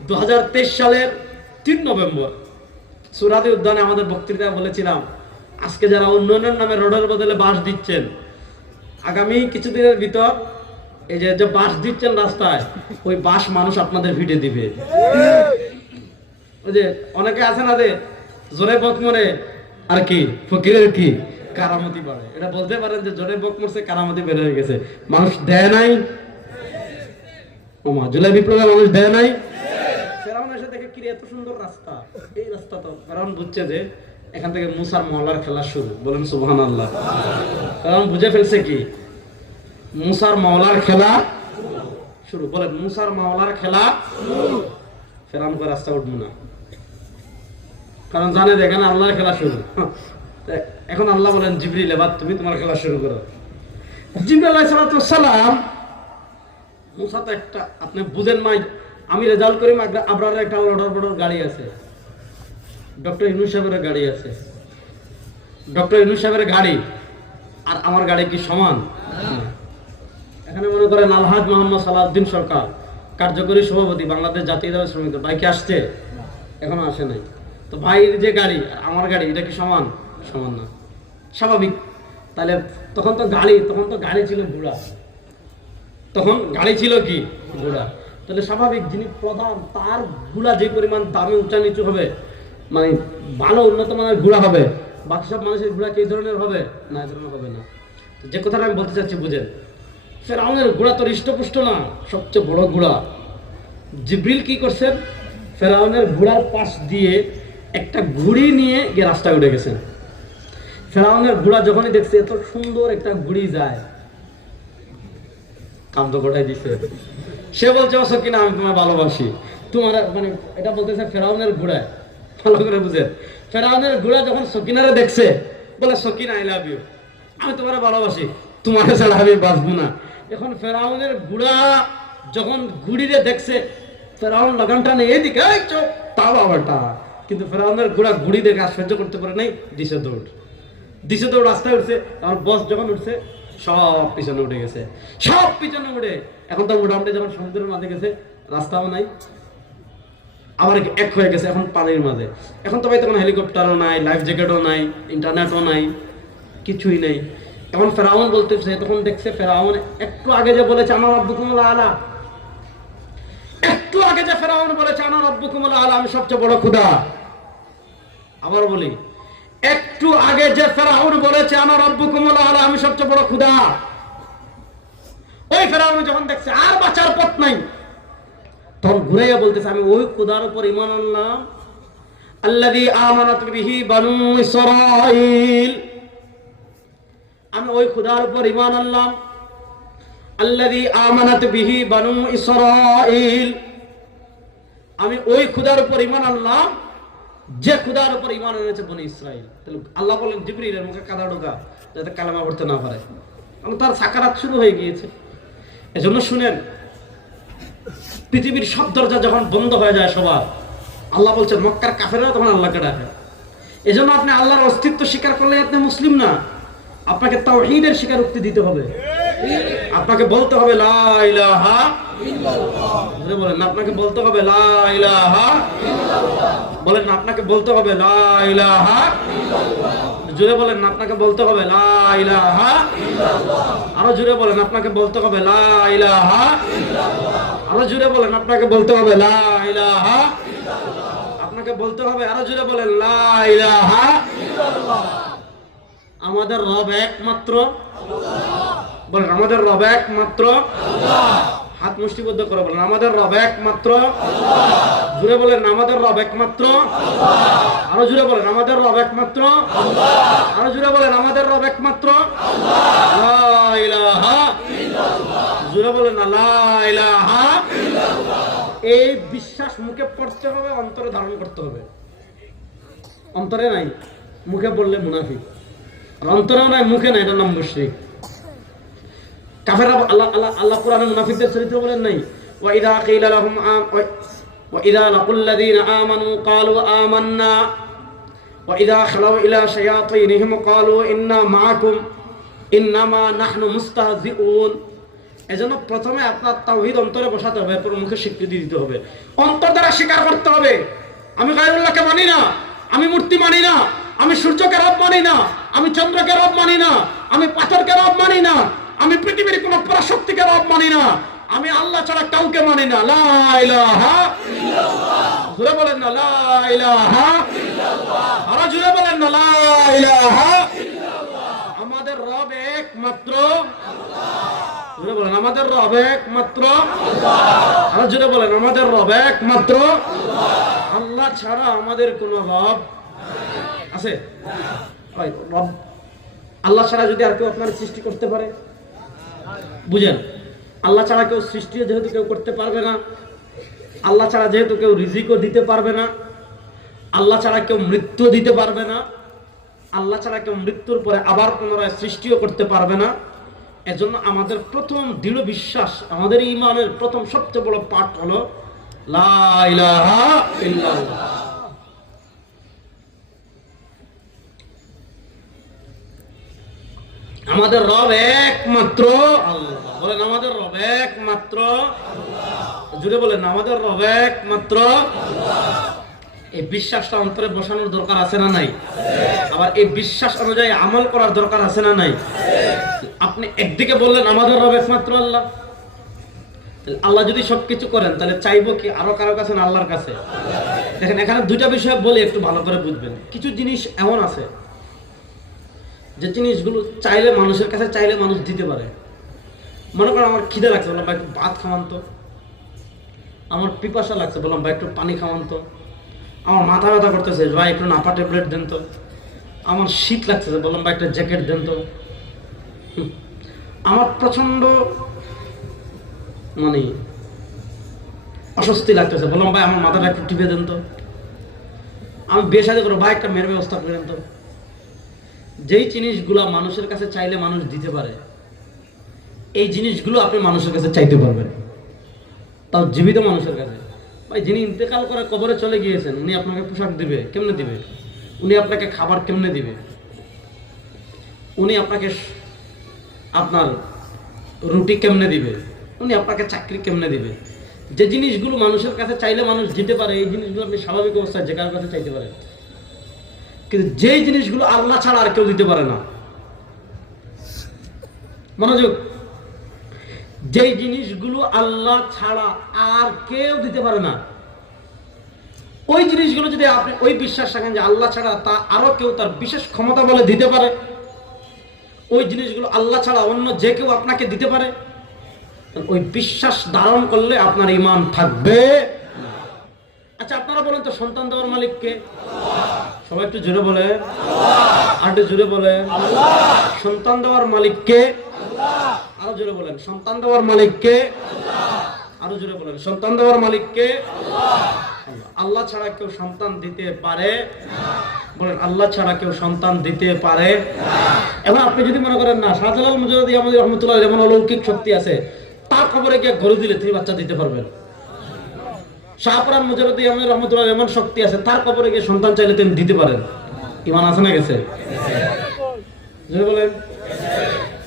2023 সালের 3 নভেম্বর সুরাদি উদ্যানে আমাদের বক্তৃতায় বলেছিলাম, আজকে যারা উন্নয়নের নামে রোডের বদলে বাঁশ দিচ্ছেন, আগামী কিছুদিনের ভিতর এই যে বাঁশ দিচ্ছেন রাস্তায়, ওই বাঁশ মানুষ আপনাদের ভিটে দিবে। ওই যে অনেকে আছে না যে জোরে বক মরে আর কি ফকিরের কি কারামতি বাড়ে, এটা বলতে পারেন যে জোরে বক মরছে কারামতি বের হয়ে গেছে। মানুষ দেয় নাই, ওমা জুলাই বিপ্লবে মানুষ দেয় নাই। ফেরাউন এসে দেখে কি এত সুন্দর রাস্তা, এই রাস্তা তো ফেরাউন বুঝছে যে এখান থেকে মুসার মাওলার খেলা শুরু। বলেন সুবহানাল্লাহ। ফেরাউন বুঝে ফেলছে কি মুসার মাওলার খেলা শুরু। বলেন মুসার মাওলার খেলা শুরু। ফেরাউন করে রাস্তা উঠবো না, কারণ জানে যে এখানে আল্লাহর খেলা শুরু। এখন আল্লাহ বলেন জিবরিল এবার তুমি তোমার খেলা শুরু করো। জিবরিল আলাইহিস সালাম, মুসা তো একটা আপনি বুঝেন নাই, আমি রেজাল্ট করি আবরারের একটা বড় গাড়ি আছে, ডক্টর ইউনূস সাহেবের গাড়ি আছে। ডক্টর ইউনূস সাহেবের গাড়ি আর আমার গাড়ি কি সমান? এখানে মনে করেন আলহাজ মোহাম্মদ সালাউদ্দিন সরকার কার্যকরী সভাপতি বাংলাদেশ জাতীয়তাবাদী শ্রমিক দল, ভাই কি আসছে? এখনো আসে নাই। তো ভাইয়ের যে গাড়ি আর আমার গাড়ি এটা কি সমান? সমান না, স্বাভাবিক। তাহলে তখন তো গাড়ি ছিল ঘোড়া, তখন গাড়ি ছিল কি ঘোড়া। তাহলে স্বাভাবিক যিনি প্রধান তার ঘোড়া যে পরিমাণ দামে উঁচা নিচু হবে, মানে ভালো উন্নত মানের ঘোড়া হবে, বাকি সব মানুষের ঘোড়া কি এই ধরনের হবে? না, এই ধরনের হবে না। যে কথাটা আমি বলতে চাচ্ছি বুঝেন, ফেরাউনের ঘোড়া তো হৃষ্টপুষ্ট না, সবচেয়ে বড় ঘোড়া। জিবরিল কি করছেন? ফেরাউনের ঘোড়ার পাশ দিয়ে একটা ঘুড়ি নিয়ে গিয়ে রাস্তায় উঠে গেছেন। ফেরাউনের ঘোড়া যখনই দেখছে এত সুন্দর একটা ঘুড়ি যায়, কান্দ গোটাই দিছে। সে বলছে ও সকিনা আমি তোমায় ভালোবাসি, তোমার মানে এটা বলতেছে ফেরাউনের ঘোড়ায়। ভালো করে বুঝেন, ফেরাউনের ঘোড়া যখন সকিনারে দেখছে বলে সকিনা আই লাভ ইউ, আমি তোমার ভালোবাসি, তোমার ছাড়া আমি বাঁচবো না। এখন ফেরাউনের ঘোড়া যখন ঘুড়িরে দেখছে, ফেরাউন লাগামটা নেই এদিকে চোখ তাও আবারটা, কিন্তু ফেরাউনের ঘোড়া ঘুড়ি দেখে আর সহ্য করতে পারে নাই, দিশে দৌড় রাস্তায় উঠছে। আমার বস যখন উঠছে সব পিছনে উঠে গেছে, সব পিছনে উঠে। এখন তো মোটামুটি যখন সমুদ্রের মাঝে গেছে রাস্তাও নাই, আবার এক হয়ে গেছে এখন পানির মাঝে। এখন তো ভাই তখন হেলিকপ্টারও নাই, লাইফ জ্যাকেটও নাই, ইন্টারনেটও নাই, কিছুই নাই। এখন ফেরাউন বলতেছে, তখন দেখছে ফেরাউন একটু আগে যে বলেছে আনা রাব্বুকুমুল আলা, একটু আগে যে ফেরাউন বলেছে আনা রাব্বুকুমুল আলা, আমি সবচেয়ে বড় খোদা। আবার বলি, একটু আগে যে ফেরাউন বলেছে আনা রাব্বুকুমুল আলা, আমি সবচেয়ে বড় খোদা, ওই ফেরাউন যখন দেখছে আর বাঁচার পথ নাই, তখন ঘুরাইয়া বলতেছে আমি ওই খোদার উপর ঈমান আনলাম আল্লাযী আমানাত বিহি বানু ইসরাঈল, আমি ওই খোদার উপর ঈমান আনলাম আল্লাযী আমানাত বিহি বানু ইসরাঈল, আমি ওই খোদার উপর ঈমান আনলাম যে খোদার উপর ঈমান এনেছে বনি ইসরাঈল। তাহলে আল্লাহ বলেন জিবরিলের মুখে কাদা ঢোকা যাতে কালেমা পড়তে না পারে, কারণ তার সাকারাত শুরু হয়ে গিয়েছে। এজন্য শুনেন, পৃথিবীর সব দরজা যখন বন্ধ হয়ে যায় সবার, আল্লাহ বলছেন মক্কার কাফেররা তখন আল্লাহকে ডাকে। এজন্য আপনি আল্লাহর অস্তিত্ব স্বীকার করলে আপনি মুসলিম না, আপনাকে তাওহীদের স্বীকারোক্তি দিতে হবে। আপনাকে বলতে হবে লা ইলাহা ইল্লাল্লাহ, বলেন না, আপনাকে বলতে হবে লা ইলাহা ইল্লাল্লাহ, বলেন না, আপনাকে বলতে হবে লা ইলাহা ইল্লাল্লাহ, জোরে বলেন না, আপনাকে বলতে হবে লা ইলাহা ইল্লাল্লাহ, আরো জোরে বলেন আপনাকে বলতে হবে লা ইলাহা ইল্লাল্লাহ, আরো জোরে বলেন আপনাকে বলতে হবে লা ইলাহা ইল্লাল্লাহ, আপনাকে বলতে হবে আরো জোরে বলেন লা ইলাহা ইল্লাল্লাহ। আমাদের রব একমাত্র আল্লাহ, বলেন আমাদের রব একমাত্র আল্লাহ, হাত মুষ্টিবদ্ধ করে বলেন আমাদের রব একমাত্র আল্লাহ, জোরে বলেন আমাদের রব একমাত্র আল্লাহ, আরো জোরে বলেন আমাদের রব একমাত্র আল্লাহ, আরো জোরে বলেন আমাদের রব একমাত্র আল্লাহ, লা ইলাহা ইল্লাল্লাহ, জোরে বলেন না লা ইলাহা ইল্লাল্লাহ। এই বিশ্বাস মুখে পড়তে হবে, অন্তরে ধারণ করতে হবে। অন্তরে নাই, মুখে বললে মুনাফিক, আর অন্তরেও নাই মুখে নাই, এটার নাম মুশরিক। কাফেররা আল্লাহ কোরআনে মুনাফিকদের চরিত্র বলেন নাই, ওয়া ইযা কিলা লাহুম ওয়া ইযা লাকুল লাযীনা আমানু ক্বালু আমান্না ওয়া ইযা খালাউ ইলা শায়াতিনহিম ক্বালু ইন্না মাআকুম ইন্নামা নাহনু মুস্তাহজিউন। এজন্য প্রথমে আপনার তাওহীদ অন্তরে বসাতে হবে, এরপর মুখে স্বীকৃতি দিতে হবে, অন্তর দ্বারা স্বীকার করতে হবে আমি গায়রুল্লাহকে মানি না, আমি মূর্তি মানি না, আমি সূর্যকে রব মানি না, আমি চন্দ্রকে রব মানি না, আমি পাথরকে রব মানি না, আমি পৃথিবীর কোন পরাশক্তিকে রব মানি না, আমি আল্লাহ ছাড়া কাউকে মানি না। লা ইলাহা ইল্লাল্লাহ, জোরে বলেন না লা ইলাহা ইল্লাল্লাহ, আরো জোরে বলেন না লা ইলাহা ইল্লাল্লাহ। আমাদের রব একমাত্র আল্লাহ, জোরে বলেন আমাদের রব একমাত্র আল্লাহ, আরো জোরে বলেন আমাদের রব একমাত্র আল্লাহ। আল্লাহ ছাড়া আমাদের কোন রব আছে? রব আল্লাহ ছাড়া যদি আর কেউ আপনার সৃষ্টি করতে পারে, বুঝেন, আল্লাহ ছাড়া কেউ সৃষ্টি যেহেতু কেউ করতে পারবে না, আল্লাহ ছাড়া যেহেতু কেউ রিজিকও দিতে পারবে না, আল্লাহ ছাড়া কেউ মৃত্যু দিতে পারবে না, আল্লাহ ছাড়া কেউ মৃত্যুর পরে আবার পুনরায় সৃষ্টিও করতে পারবে না। এজন্য আমাদের প্রথম দৃঢ় বিশ্বাস, আমাদের ঈমানের প্রথম সবচেয়ে বড় পাঠ হলো লা ইলাহা ইল্লাল্লাহ। আমাদের রব একমাত্র আল্লাহ, বলেন আমাদের রব একমাত্র আল্লাহ, জুড়ে বলেন আমাদের রব একমাত্র আল্লাহ। এই বিশ্বাসটা অন্তরে বসানোর দরকার আছে না নাই? আবার এই বিশ্বাস অনুযায়ী আমল করার দরকার আছে না নাই? আপনি একদিকে বললেন আমাদের রব একমাত্র আল্লাহ, আল্লাহ যদি সবকিছু করেন তাহলে চাইবো কি আরো কারো কাছে না আল্লাহর কাছে? দেখেন এখানে দুইটা বিষয় বলে একটু ভালো করে বুঝবেন। কিছু জিনিস এমন আছে যে জিনিসগুলো চাইলে মানুষের কাছে চাইলে মানুষ দিতে পারে। মনে করেন আমার খিদে লাগছে, বললাম ভাই একটু ভাত খাওয়ান তো। আমার পিপাসা লাগছে, বললাম ভাই একটু পানি খাওয়ান তো। আমার মাথা ব্যথা করতেছে, ভাই একটু নাপা ট্যাবলেট দেন তো। আমার শীত লাগছে, বললাম ভাই একটা জ্যাকেট দেন তো। আমার প্রচন্ড মানে অস্বস্তি লাগতেছে, বললাম ভাই আমার মাথাটা একটু টিপে দেন তো। আমি বিয়ে শাদী করবো, ভাই একটা মেয়ের ব্যবস্থা করেন তো। যেই জিনিসগুলো মানুষের কাছে চাইলে মানুষ দিতে পারে, এই জিনিসগুলো আপনি মানুষের কাছে চাইতে পারবেন, তাও জীবিত মানুষের কাছে। ভাই যিনি ইন্তেকাল করে কবরে চলে গিয়েছেন, উনি আপনাকে পোশাক দিবে কেমনে দিবে? উনি আপনাকে খাবার কেমনে দিবে? উনি আপনাকে আপনার রুটি কেমনে দিবে? উনি আপনাকে চাকরি কেমনে দিবে? যে জিনিসগুলো মানুষের কাছে চাইলে মানুষ দিতে পারে, এই জিনিসগুলো আপনি স্বাভাবিক অবস্থায় যে কারোর কাছে চাইতে পারেন, কিন্তু যেই জিনিসগুলো আল্লাহ ছাড়া আর কেউ দিতে পারে না, মনোযোগ, যেই জিনিসগুলো আল্লাহ ছাড়া আর কেউ দিতে পারে না, ওই জিনিসগুলো যদি আপনি ওই বিশ্বাস রাখেন যে আল্লাহ ছাড়া তা আরো কেউ তার বিশেষ ক্ষমতা বলে দিতে পারে, ওই জিনিসগুলো আল্লাহ ছাড়া অন্য যে কেউ আপনাকে দিতে পারে, ওই বিশ্বাস ধারণ করলে আপনার ঈমান থাকবে। আচ্ছা আপনারা বলেন তো, সন্তান দেওয়ার মালিক কে? সবাই একটু জোরে বলে, আর একটু জোরে বলে। সন্তান দেওয়ার মালিক কে? আরো জোরে বলেন। সন্তান দেওয়ার মালিক কে? আরো জোরে বলেন। সন্তান দেওয়ার মালিক কে? আল্লাহ ছাড়া কেউ সন্তান দিতে পারে? বলেন, আল্লাহ ছাড়া কেউ সন্তান দিতে পারে? এখন আপনি যদি মনে করেন না, শাহজালাল মুজাহিদি আমাদের রহমতুল্লাহ যেমন অলৌকিক শক্তি আছে, তার খবরে গিয়ে গরু দিলে তিনি বাচ্চা দিতে পারবেন। শাহপুরান মুজাহিদি আমাদের রহমতুল্লাহ এমন শক্তি আছে, তার খবরে গিয়ে সন্তান চাইলে তিনি দিতে পারেন। ঈমান আছে না গেছে? বলেন।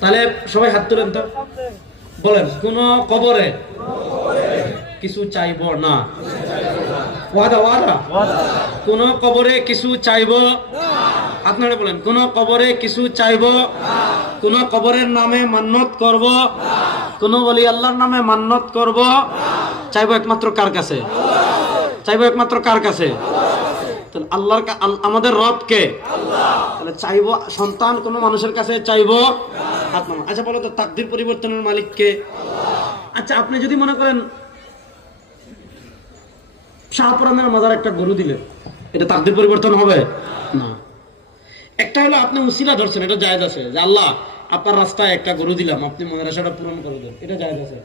তাহলে সবাই হাত তুলেন তো, বলেন, কোন কবরে কিছু চাইব না। ওয়াদা ওয়াদা। কোন কবরে কিছু চাইব, আপনারা বলেন, কোন কবরে কিছু চাইব, কোন কবরের নামে মান্নত করব, কোন ওলি আল্লাহর নামে মান্নত করব, চাইব একমাত্র কার কাছে? চাইব একমাত্র কার কাছে? তাহলে আল্লাহর, আমাদের রব কে? তাহলে চাইব সন্তান কোন মানুষের কাছে চাইব? আচ্ছা বলো তো, তাকদীর পরিবর্তনের মালিক কে? আচ্ছা আপনি যদি মনে করেন শাহপুরানের মাজার একটা গরু দিলেন, এটা তাকদীর পরিবর্তন হবে না। একটা হলো আপনি উসিলা ধরছেন, এটা জায়েজ আছে, যে আল্লাহ আপনার রাস্তায় একটা গরু দিলাম, আপনি মনের আশাটা পূরণ করে দেন, এটা জায়েজ আছে।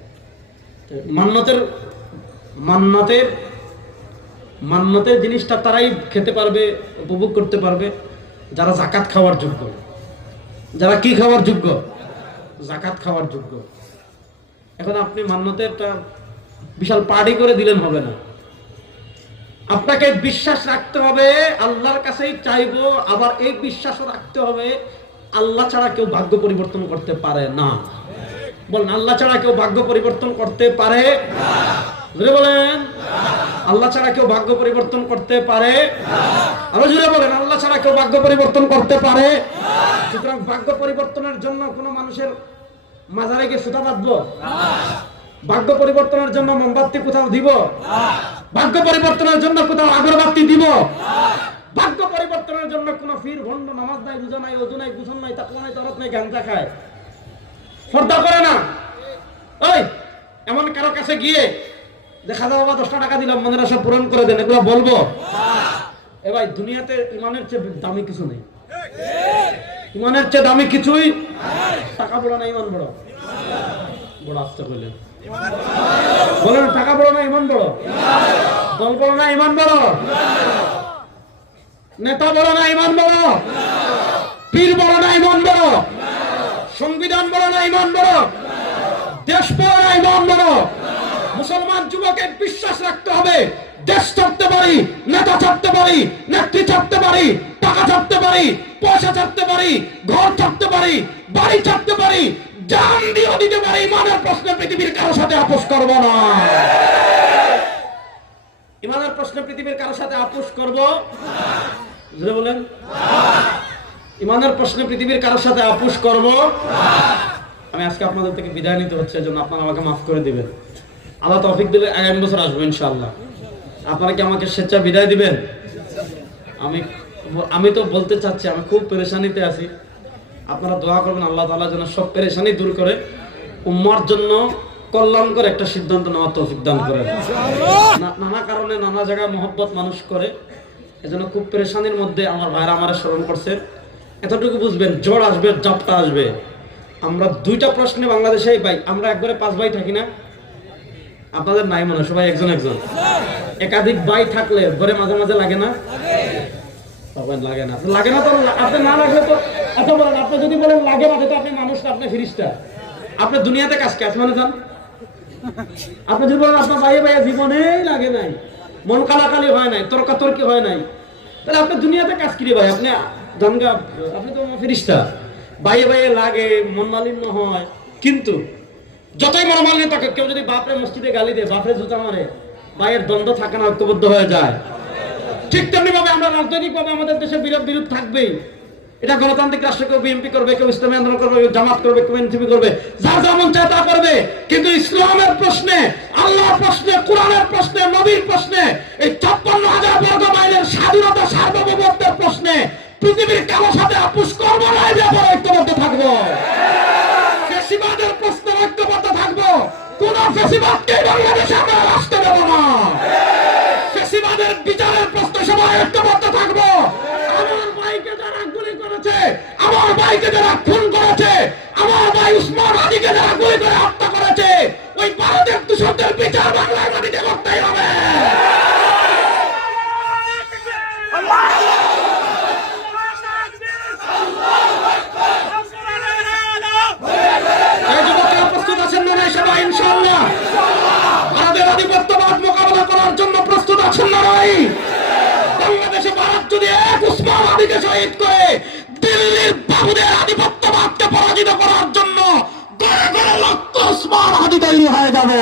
মান্নতের মান্নতের মান্নতের জিনিসটা তারাই খেতে পারবে, উপভোগ করতে পারবে যারা যাকাত খাওয়ার যোগ্য। যারা কি খাওয়ার যোগ্য? যাকাত খাওয়ার যোগ্য। এখন আপনি মান্নতের একটা বিশাল পার্টি করে দিলেন হবে না, আপনাকে বিশ্বাস রাখতে হবে আল্লাহর কাছেই চাইবো, আবার এই বিশ্বাসও রাখতে হবে আল্লাহ ছাড়া কেউ ভাগ্য পরিবর্তন করতে পারে না। বলেন, আল্লাহ ছাড়া কেউ ভাগ্য পরিবর্তন করতে পারে? জোরে বলেন, আল্লাহ ছাড়া কেউ ভাগ্য পরিবর্তন করতে পারে? আরো জোরে বলেন, আল্লাহ ছাড়া কেউ ভাগ্য পরিবর্তন করতে পারে? সুতরাং ভাগ্য পরিবর্তনের জন্য কোন মানুষের মাজারে গিয়ে সুতা বাঁধবো? ভাগ্য পরিবর্তনের জন্য মোমবাতি কোথাও দিব? ভাগ্য পরিবর্তনের জন্য কোথাও আগরবাতি দিব? ভাগ্য পরিবর্তনের জন্য কোন ফির ভণ্ড নামাজ নাই, রোজা নাই, ওযু নাই, গোসল নাই, তাকওয়া নাই, তওরাত নাই, গাঁজা খায়, পর্দা করে না। ওই এমন কারো কাছে গিয়ে দেখা যাবে বাবা 10 টাকা দিলাম, মনের আশা পূরণ করে দেন, এগুলো বলবো? এ ভাই, দুনিয়াতে ইমানের চেয়ে দামি কিছু নেই। ইমানের চেয়ে দামি কিছুই টাকা বড় না ইমান বড়? বড় আস্তে বললেন, বলেন, টাকা বড় না ইমান বড়? দল বড় না ইমান বড়? নেতা বড় না ইমান বড়? পীর বড় না ইমান বড়? সংবিধান বড় না ইমান বড়? দেশ বড় না ইমান বড়? মুসলমান যুবকের বিশ্বাস রাখতে হবে, দেশ ছাড়তে পারি, নেতা ছাড়তে পারি, নেত্রী ছাড়তে পারি, টাকা ছাড়তে পারি, পয়সা ছাড়তে পারি, ঘর ছাড়তে পারি, বাড়ি ছাড়তে পারি, জান দিয়েও দিতে পারি, ইমানের প্রশ্নে পৃথিবীর কারোর সাথে আপোষ করব না। ইমানের প্রশ্নে পৃথিবীর কারোর সাথে আপোষ করব না। বলেন, ইমানের প্রশ্নে পৃথিবীর কারোর সাথে আপোষ করব। আমি আজকে আপনাদের থেকে বিদায় নিতে হচ্ছে, এজন্য আপনারা আমাকে মাফ করে দিবেন। আল্লাহ তৌফিক দিলে আগামী বছর আসবো ইনশাআল্লাহ। আপনারা কি আমাকে স্বেচ্ছা বিদায় দিবেন? আমি তো বলতে চাচ্ছি, আমি খুব পেরেশানিতে আছি। আপনারা দোয়া করবেন আল্লাহ তাআলা যেন সব পেরেশানি দূর করে উম্মার জন্য কল্যাণকর একটা সিদ্ধান্ত নেওয়ার তৌফিক দান করেন। নানা কারণে নানা জায়গায় মহব্বত মানুষ করে, এজন্য খুব পেরেশানির মধ্যে আমার ভাইরা আমারে স্মরণ করছে। এতটুকু বুঝবেন, ঝড় আসবে, জাপটা আসবে। আমরা 2টা প্রশ্নে বাংলাদেশেই ভাই, আমরা একবারে 5 ভাই থাকি না? আপনাদের নাই মনে, সবাই একজন একজন। একাধিক ভাই থাকলে ঘরে মাঝে মাঝে লাগে না? লাগে না, লাগে না তো। আপনি না লাগলে তো এত বলেন, আপনি যদি বলেন লাগে না, তো আপনি মানুষ না, আপনি ফিরিস্তা। আপনি দুনিয়াতে কাজ কি আসমানে যান? আপনি যদি বলেন আপনার ভাইয়ে ভাইয়া জীবনেই লাগে নাই, মন কালাকালি হয় নাই, তর্কাতর্কি হয় নাই, তাহলে আপনি দুনিয়াতে কাজ কি রে ভাই? আপনি জানগা, আপনি তো ফিরিস্তা। ভাইয়ে ভাইয়ে লাগে, মন মালিন্য হয়, কিন্তু যতই মনোমালিন্য থাকে, কেউ যদি বাপরে মসজিদে গালি দেয়, বাপরে জুতা মারে, ভাইয়ের দ্বন্দ্ব থাকে না, ঐক্যবদ্ধ হয়ে যায়। ঠিক তেমনি ভাবে আমরা রাজনৈতিক ভাবে আমাদের দেশে বিরোধ থাকবেই। এটা গণতান্ত্রিক রাষ্ট্র, কেউ বিএনপি করবে, কেউ ইসলামী আন্দোলন করবে, কেউ জামাত করবে, কেউ এনসিপি করবে, যার যেমন চায় তা করবে। কিন্তু ইসলামের প্রশ্নে, আল্লাহর প্রশ্নে, কোরআনের প্রশ্নে, নবীর প্রশ্নে, এই ৫৬,০০০ বর্গ মাইলের স্বাধীনতা সার্বভৌমত্বের প্রশ্নে পৃথিবীর কারো সাথে আপোষ করবো না, এই ব্যাপারে ঐক্যবদ্ধ থাকবো। ফ্যাসিবাদের প্রশ্নে ঐক্যবদ্ধ থাকবো। কোন ফ্যাসিবাদকে বাংলাদেশে আমরা রাষ্ট্র দেব না। ফ্যাসিবাদের বিচারের প্রশ্নে সবাই ঐক্যবদ্ধ থাকবো। আমার ভাইকে যারা গুলি করেছে, আমার ভাইকে যারা খুন করেছে, আমার ভাই উসমান হাদিকে যারা গুলি করে হত্যা করেছে, ওই ভারতের দূষণদের বিচার বাংলার মাটিতে করতেই হবে। প্রস্তুত আছেন না সবাই? ইনশাআল্লাহ ভারতের আধিপত্যবাদ মোকাবেলা করার জন্য প্রস্তুত আছেন না? বাংলাদেশে ভারত যদি এক উসমান হাদিকে শহীদ করে দিল্লির বাবুদের আধিপত্যবাদকে পরাজিত করার জন্য গড়ে গড়ে লক্ষ উসমান হাদি তৈরি হয়ে যাবে।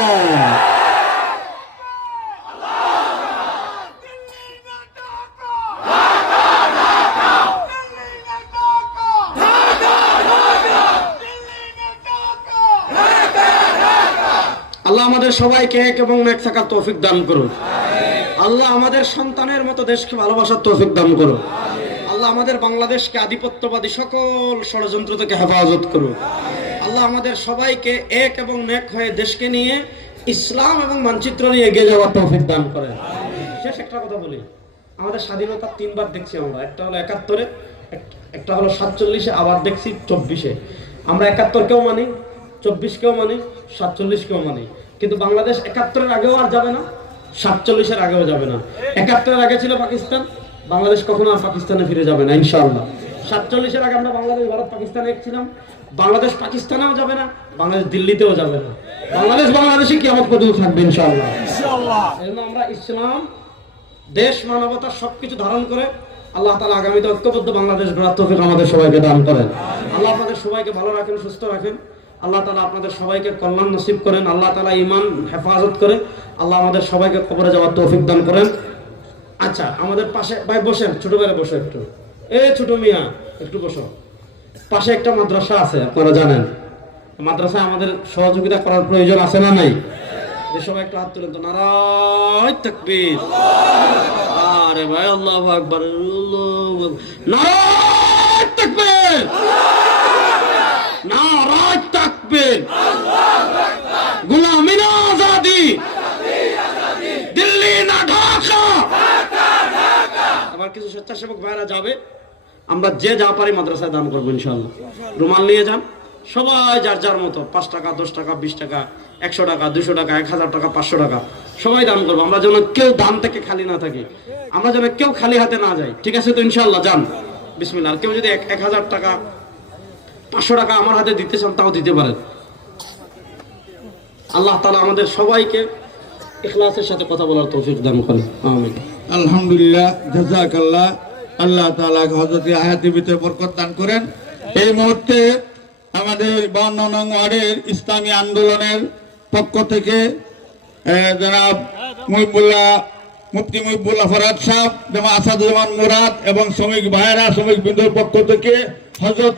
আল্লাহ আমাদের সবাইকে এক এবং এক থাকার তৌফিক দান করুন। আল্লাহ আমাদের সন্তানের মতো দেশকে ভালোবাসার তৌফিক দান করুন। আল্লাহ আমাদের বাংলাদেশকে আধিপত্যবাদী সকল ষড়যন্ত্র থেকে হেফাজত করুন। আল্লাহ আমাদের সবাইকে এক এবং নেক হয়ে দেশকে নিয়ে ইসলাম এবং মানচিত্র নিয়ে এগিয়ে যাওয়ার তৌফিক দান করেন। শেষ একটা কথা বলি, আমাদের স্বাধীনতা 3 বার দেখছি আমরা। একটা হলো ৭১-এ, একটা হলো ৪৭-এ, আবার দেখছি ২৪-এ। আমরা ৭১-কেও মানি, ২৪-কেও মানি, ৪৭-কেও মানি। কিন্তু বাংলাদেশ ৭১-এর আগেও আর যাবে না, ৪৭-এর আগেও যাবে না। ৭১-এর আগে ছিল পাকিস্তান, বাংলাদেশ কখনো আর পাকিস্তানে ফিরে যাবে না ইনশাআল্লাহ। ৪৭-এর আগে আমরা বাংলাদেশ, ভারত, পাকিস্তানে এক ছিলাম, বাংলাদেশ পাকিস্তানেও যাবে না, বাংলাদেশ দিল্লিতেও যাবে না। বাংলাদেশই কিয়ামত পর্যন্ত থাকবে ইনশাআল্লাহ। এজন্য আমরা ইসলাম, দেশ, মানবতা সবকিছু ধারণ করে আল্লাহ তাআলা আগামীতে ঐক্যবদ্ধ বাংলাদেশ গড়ার তৌফিক আমাদের সবাইকে দান করেন। আল্লাহ আপনাদের সবাইকে ভালো রাখেন, সুস্থ রাখেন। আল্লাহ তাআলা আপনাদের সবাইকে কল্যাণ নসিব করেন। আল্লাহ তাআলা ঈমান হেফাজত করে আল্লাহ আমাদের সবাইকে কবরে যাওয়ার তৌফিক দান করেন। আচ্ছা, আমাদের পাশে ভাই বসেন, ছোট ভাইরা বসো একটু। ছোট মিয়া একটু বসো। পাশে একটা মাদ্রাসা আছে, আপনারা জানেন। মাদ্রাসায় আমাদের সহযোগিতা করার প্রয়োজন আছে না নাই? যে সবাই একটু হাত তুলেন তো। নারায়ে তাকবীর। আরে ভাই আল্লাহু আকবার। নারায়ে তাকবীর, নারায়ে তাকবীর। গোলামি না আজাদি, দিল্লি না ঢাকা। আবার কিছু স্বেচ্ছাসেবক ভাইরা যাবে, আমরা যে যা পারি মাদ্রাসায় দান করবো ইনশাআল্লাহ। রুমাল নিয়ে যান, সবাই যার যার মতো ৫ টাকা, ১০ টাকা, ২০ টাকা, ১০০ টাকা, ২০০ টাকা, ১০০০ টাকা, ৫০০ টাকা, সবাই দান করবো। আমরা যেন কেউ দান থেকে খালি না থাকি, আমরা যেন কেউ খালি হাতে না যাই। ঠিক আছে তো? ইনশাআল্লাহ যান, বিসমিল্লাহ। আর কেউ যদি ১০০০ টাকা, ৫০০ টাকা আমার হাতে দিতে চান তাও দিতে পারেন। আল্লাহ তাআলা আমাদের সবাইকে ইখলাসের সাথে কথা বলার তৌফিক দান করেন। আমিন। আলহামদুলিল্লাহ, জাযাকাল্লাহ। আল্লাহ তাআলা হযরতে হায়াতের ভিতরে বরকত দান করেন। এই মুহূর্তে আমাদের ৫২ নং ওয়ার্ডের ইসলামী আন্দোলনের পক্ষ থেকে জনাব মুফতি মুহিবুল্লাহ ফরহাদ সাহেব, জনাব আসাদুজ্জামান মুরাদ এবং শ্রমিক ভাইয়েরা, শ্রমিক বৃন্দর পক্ষ থেকে হযরত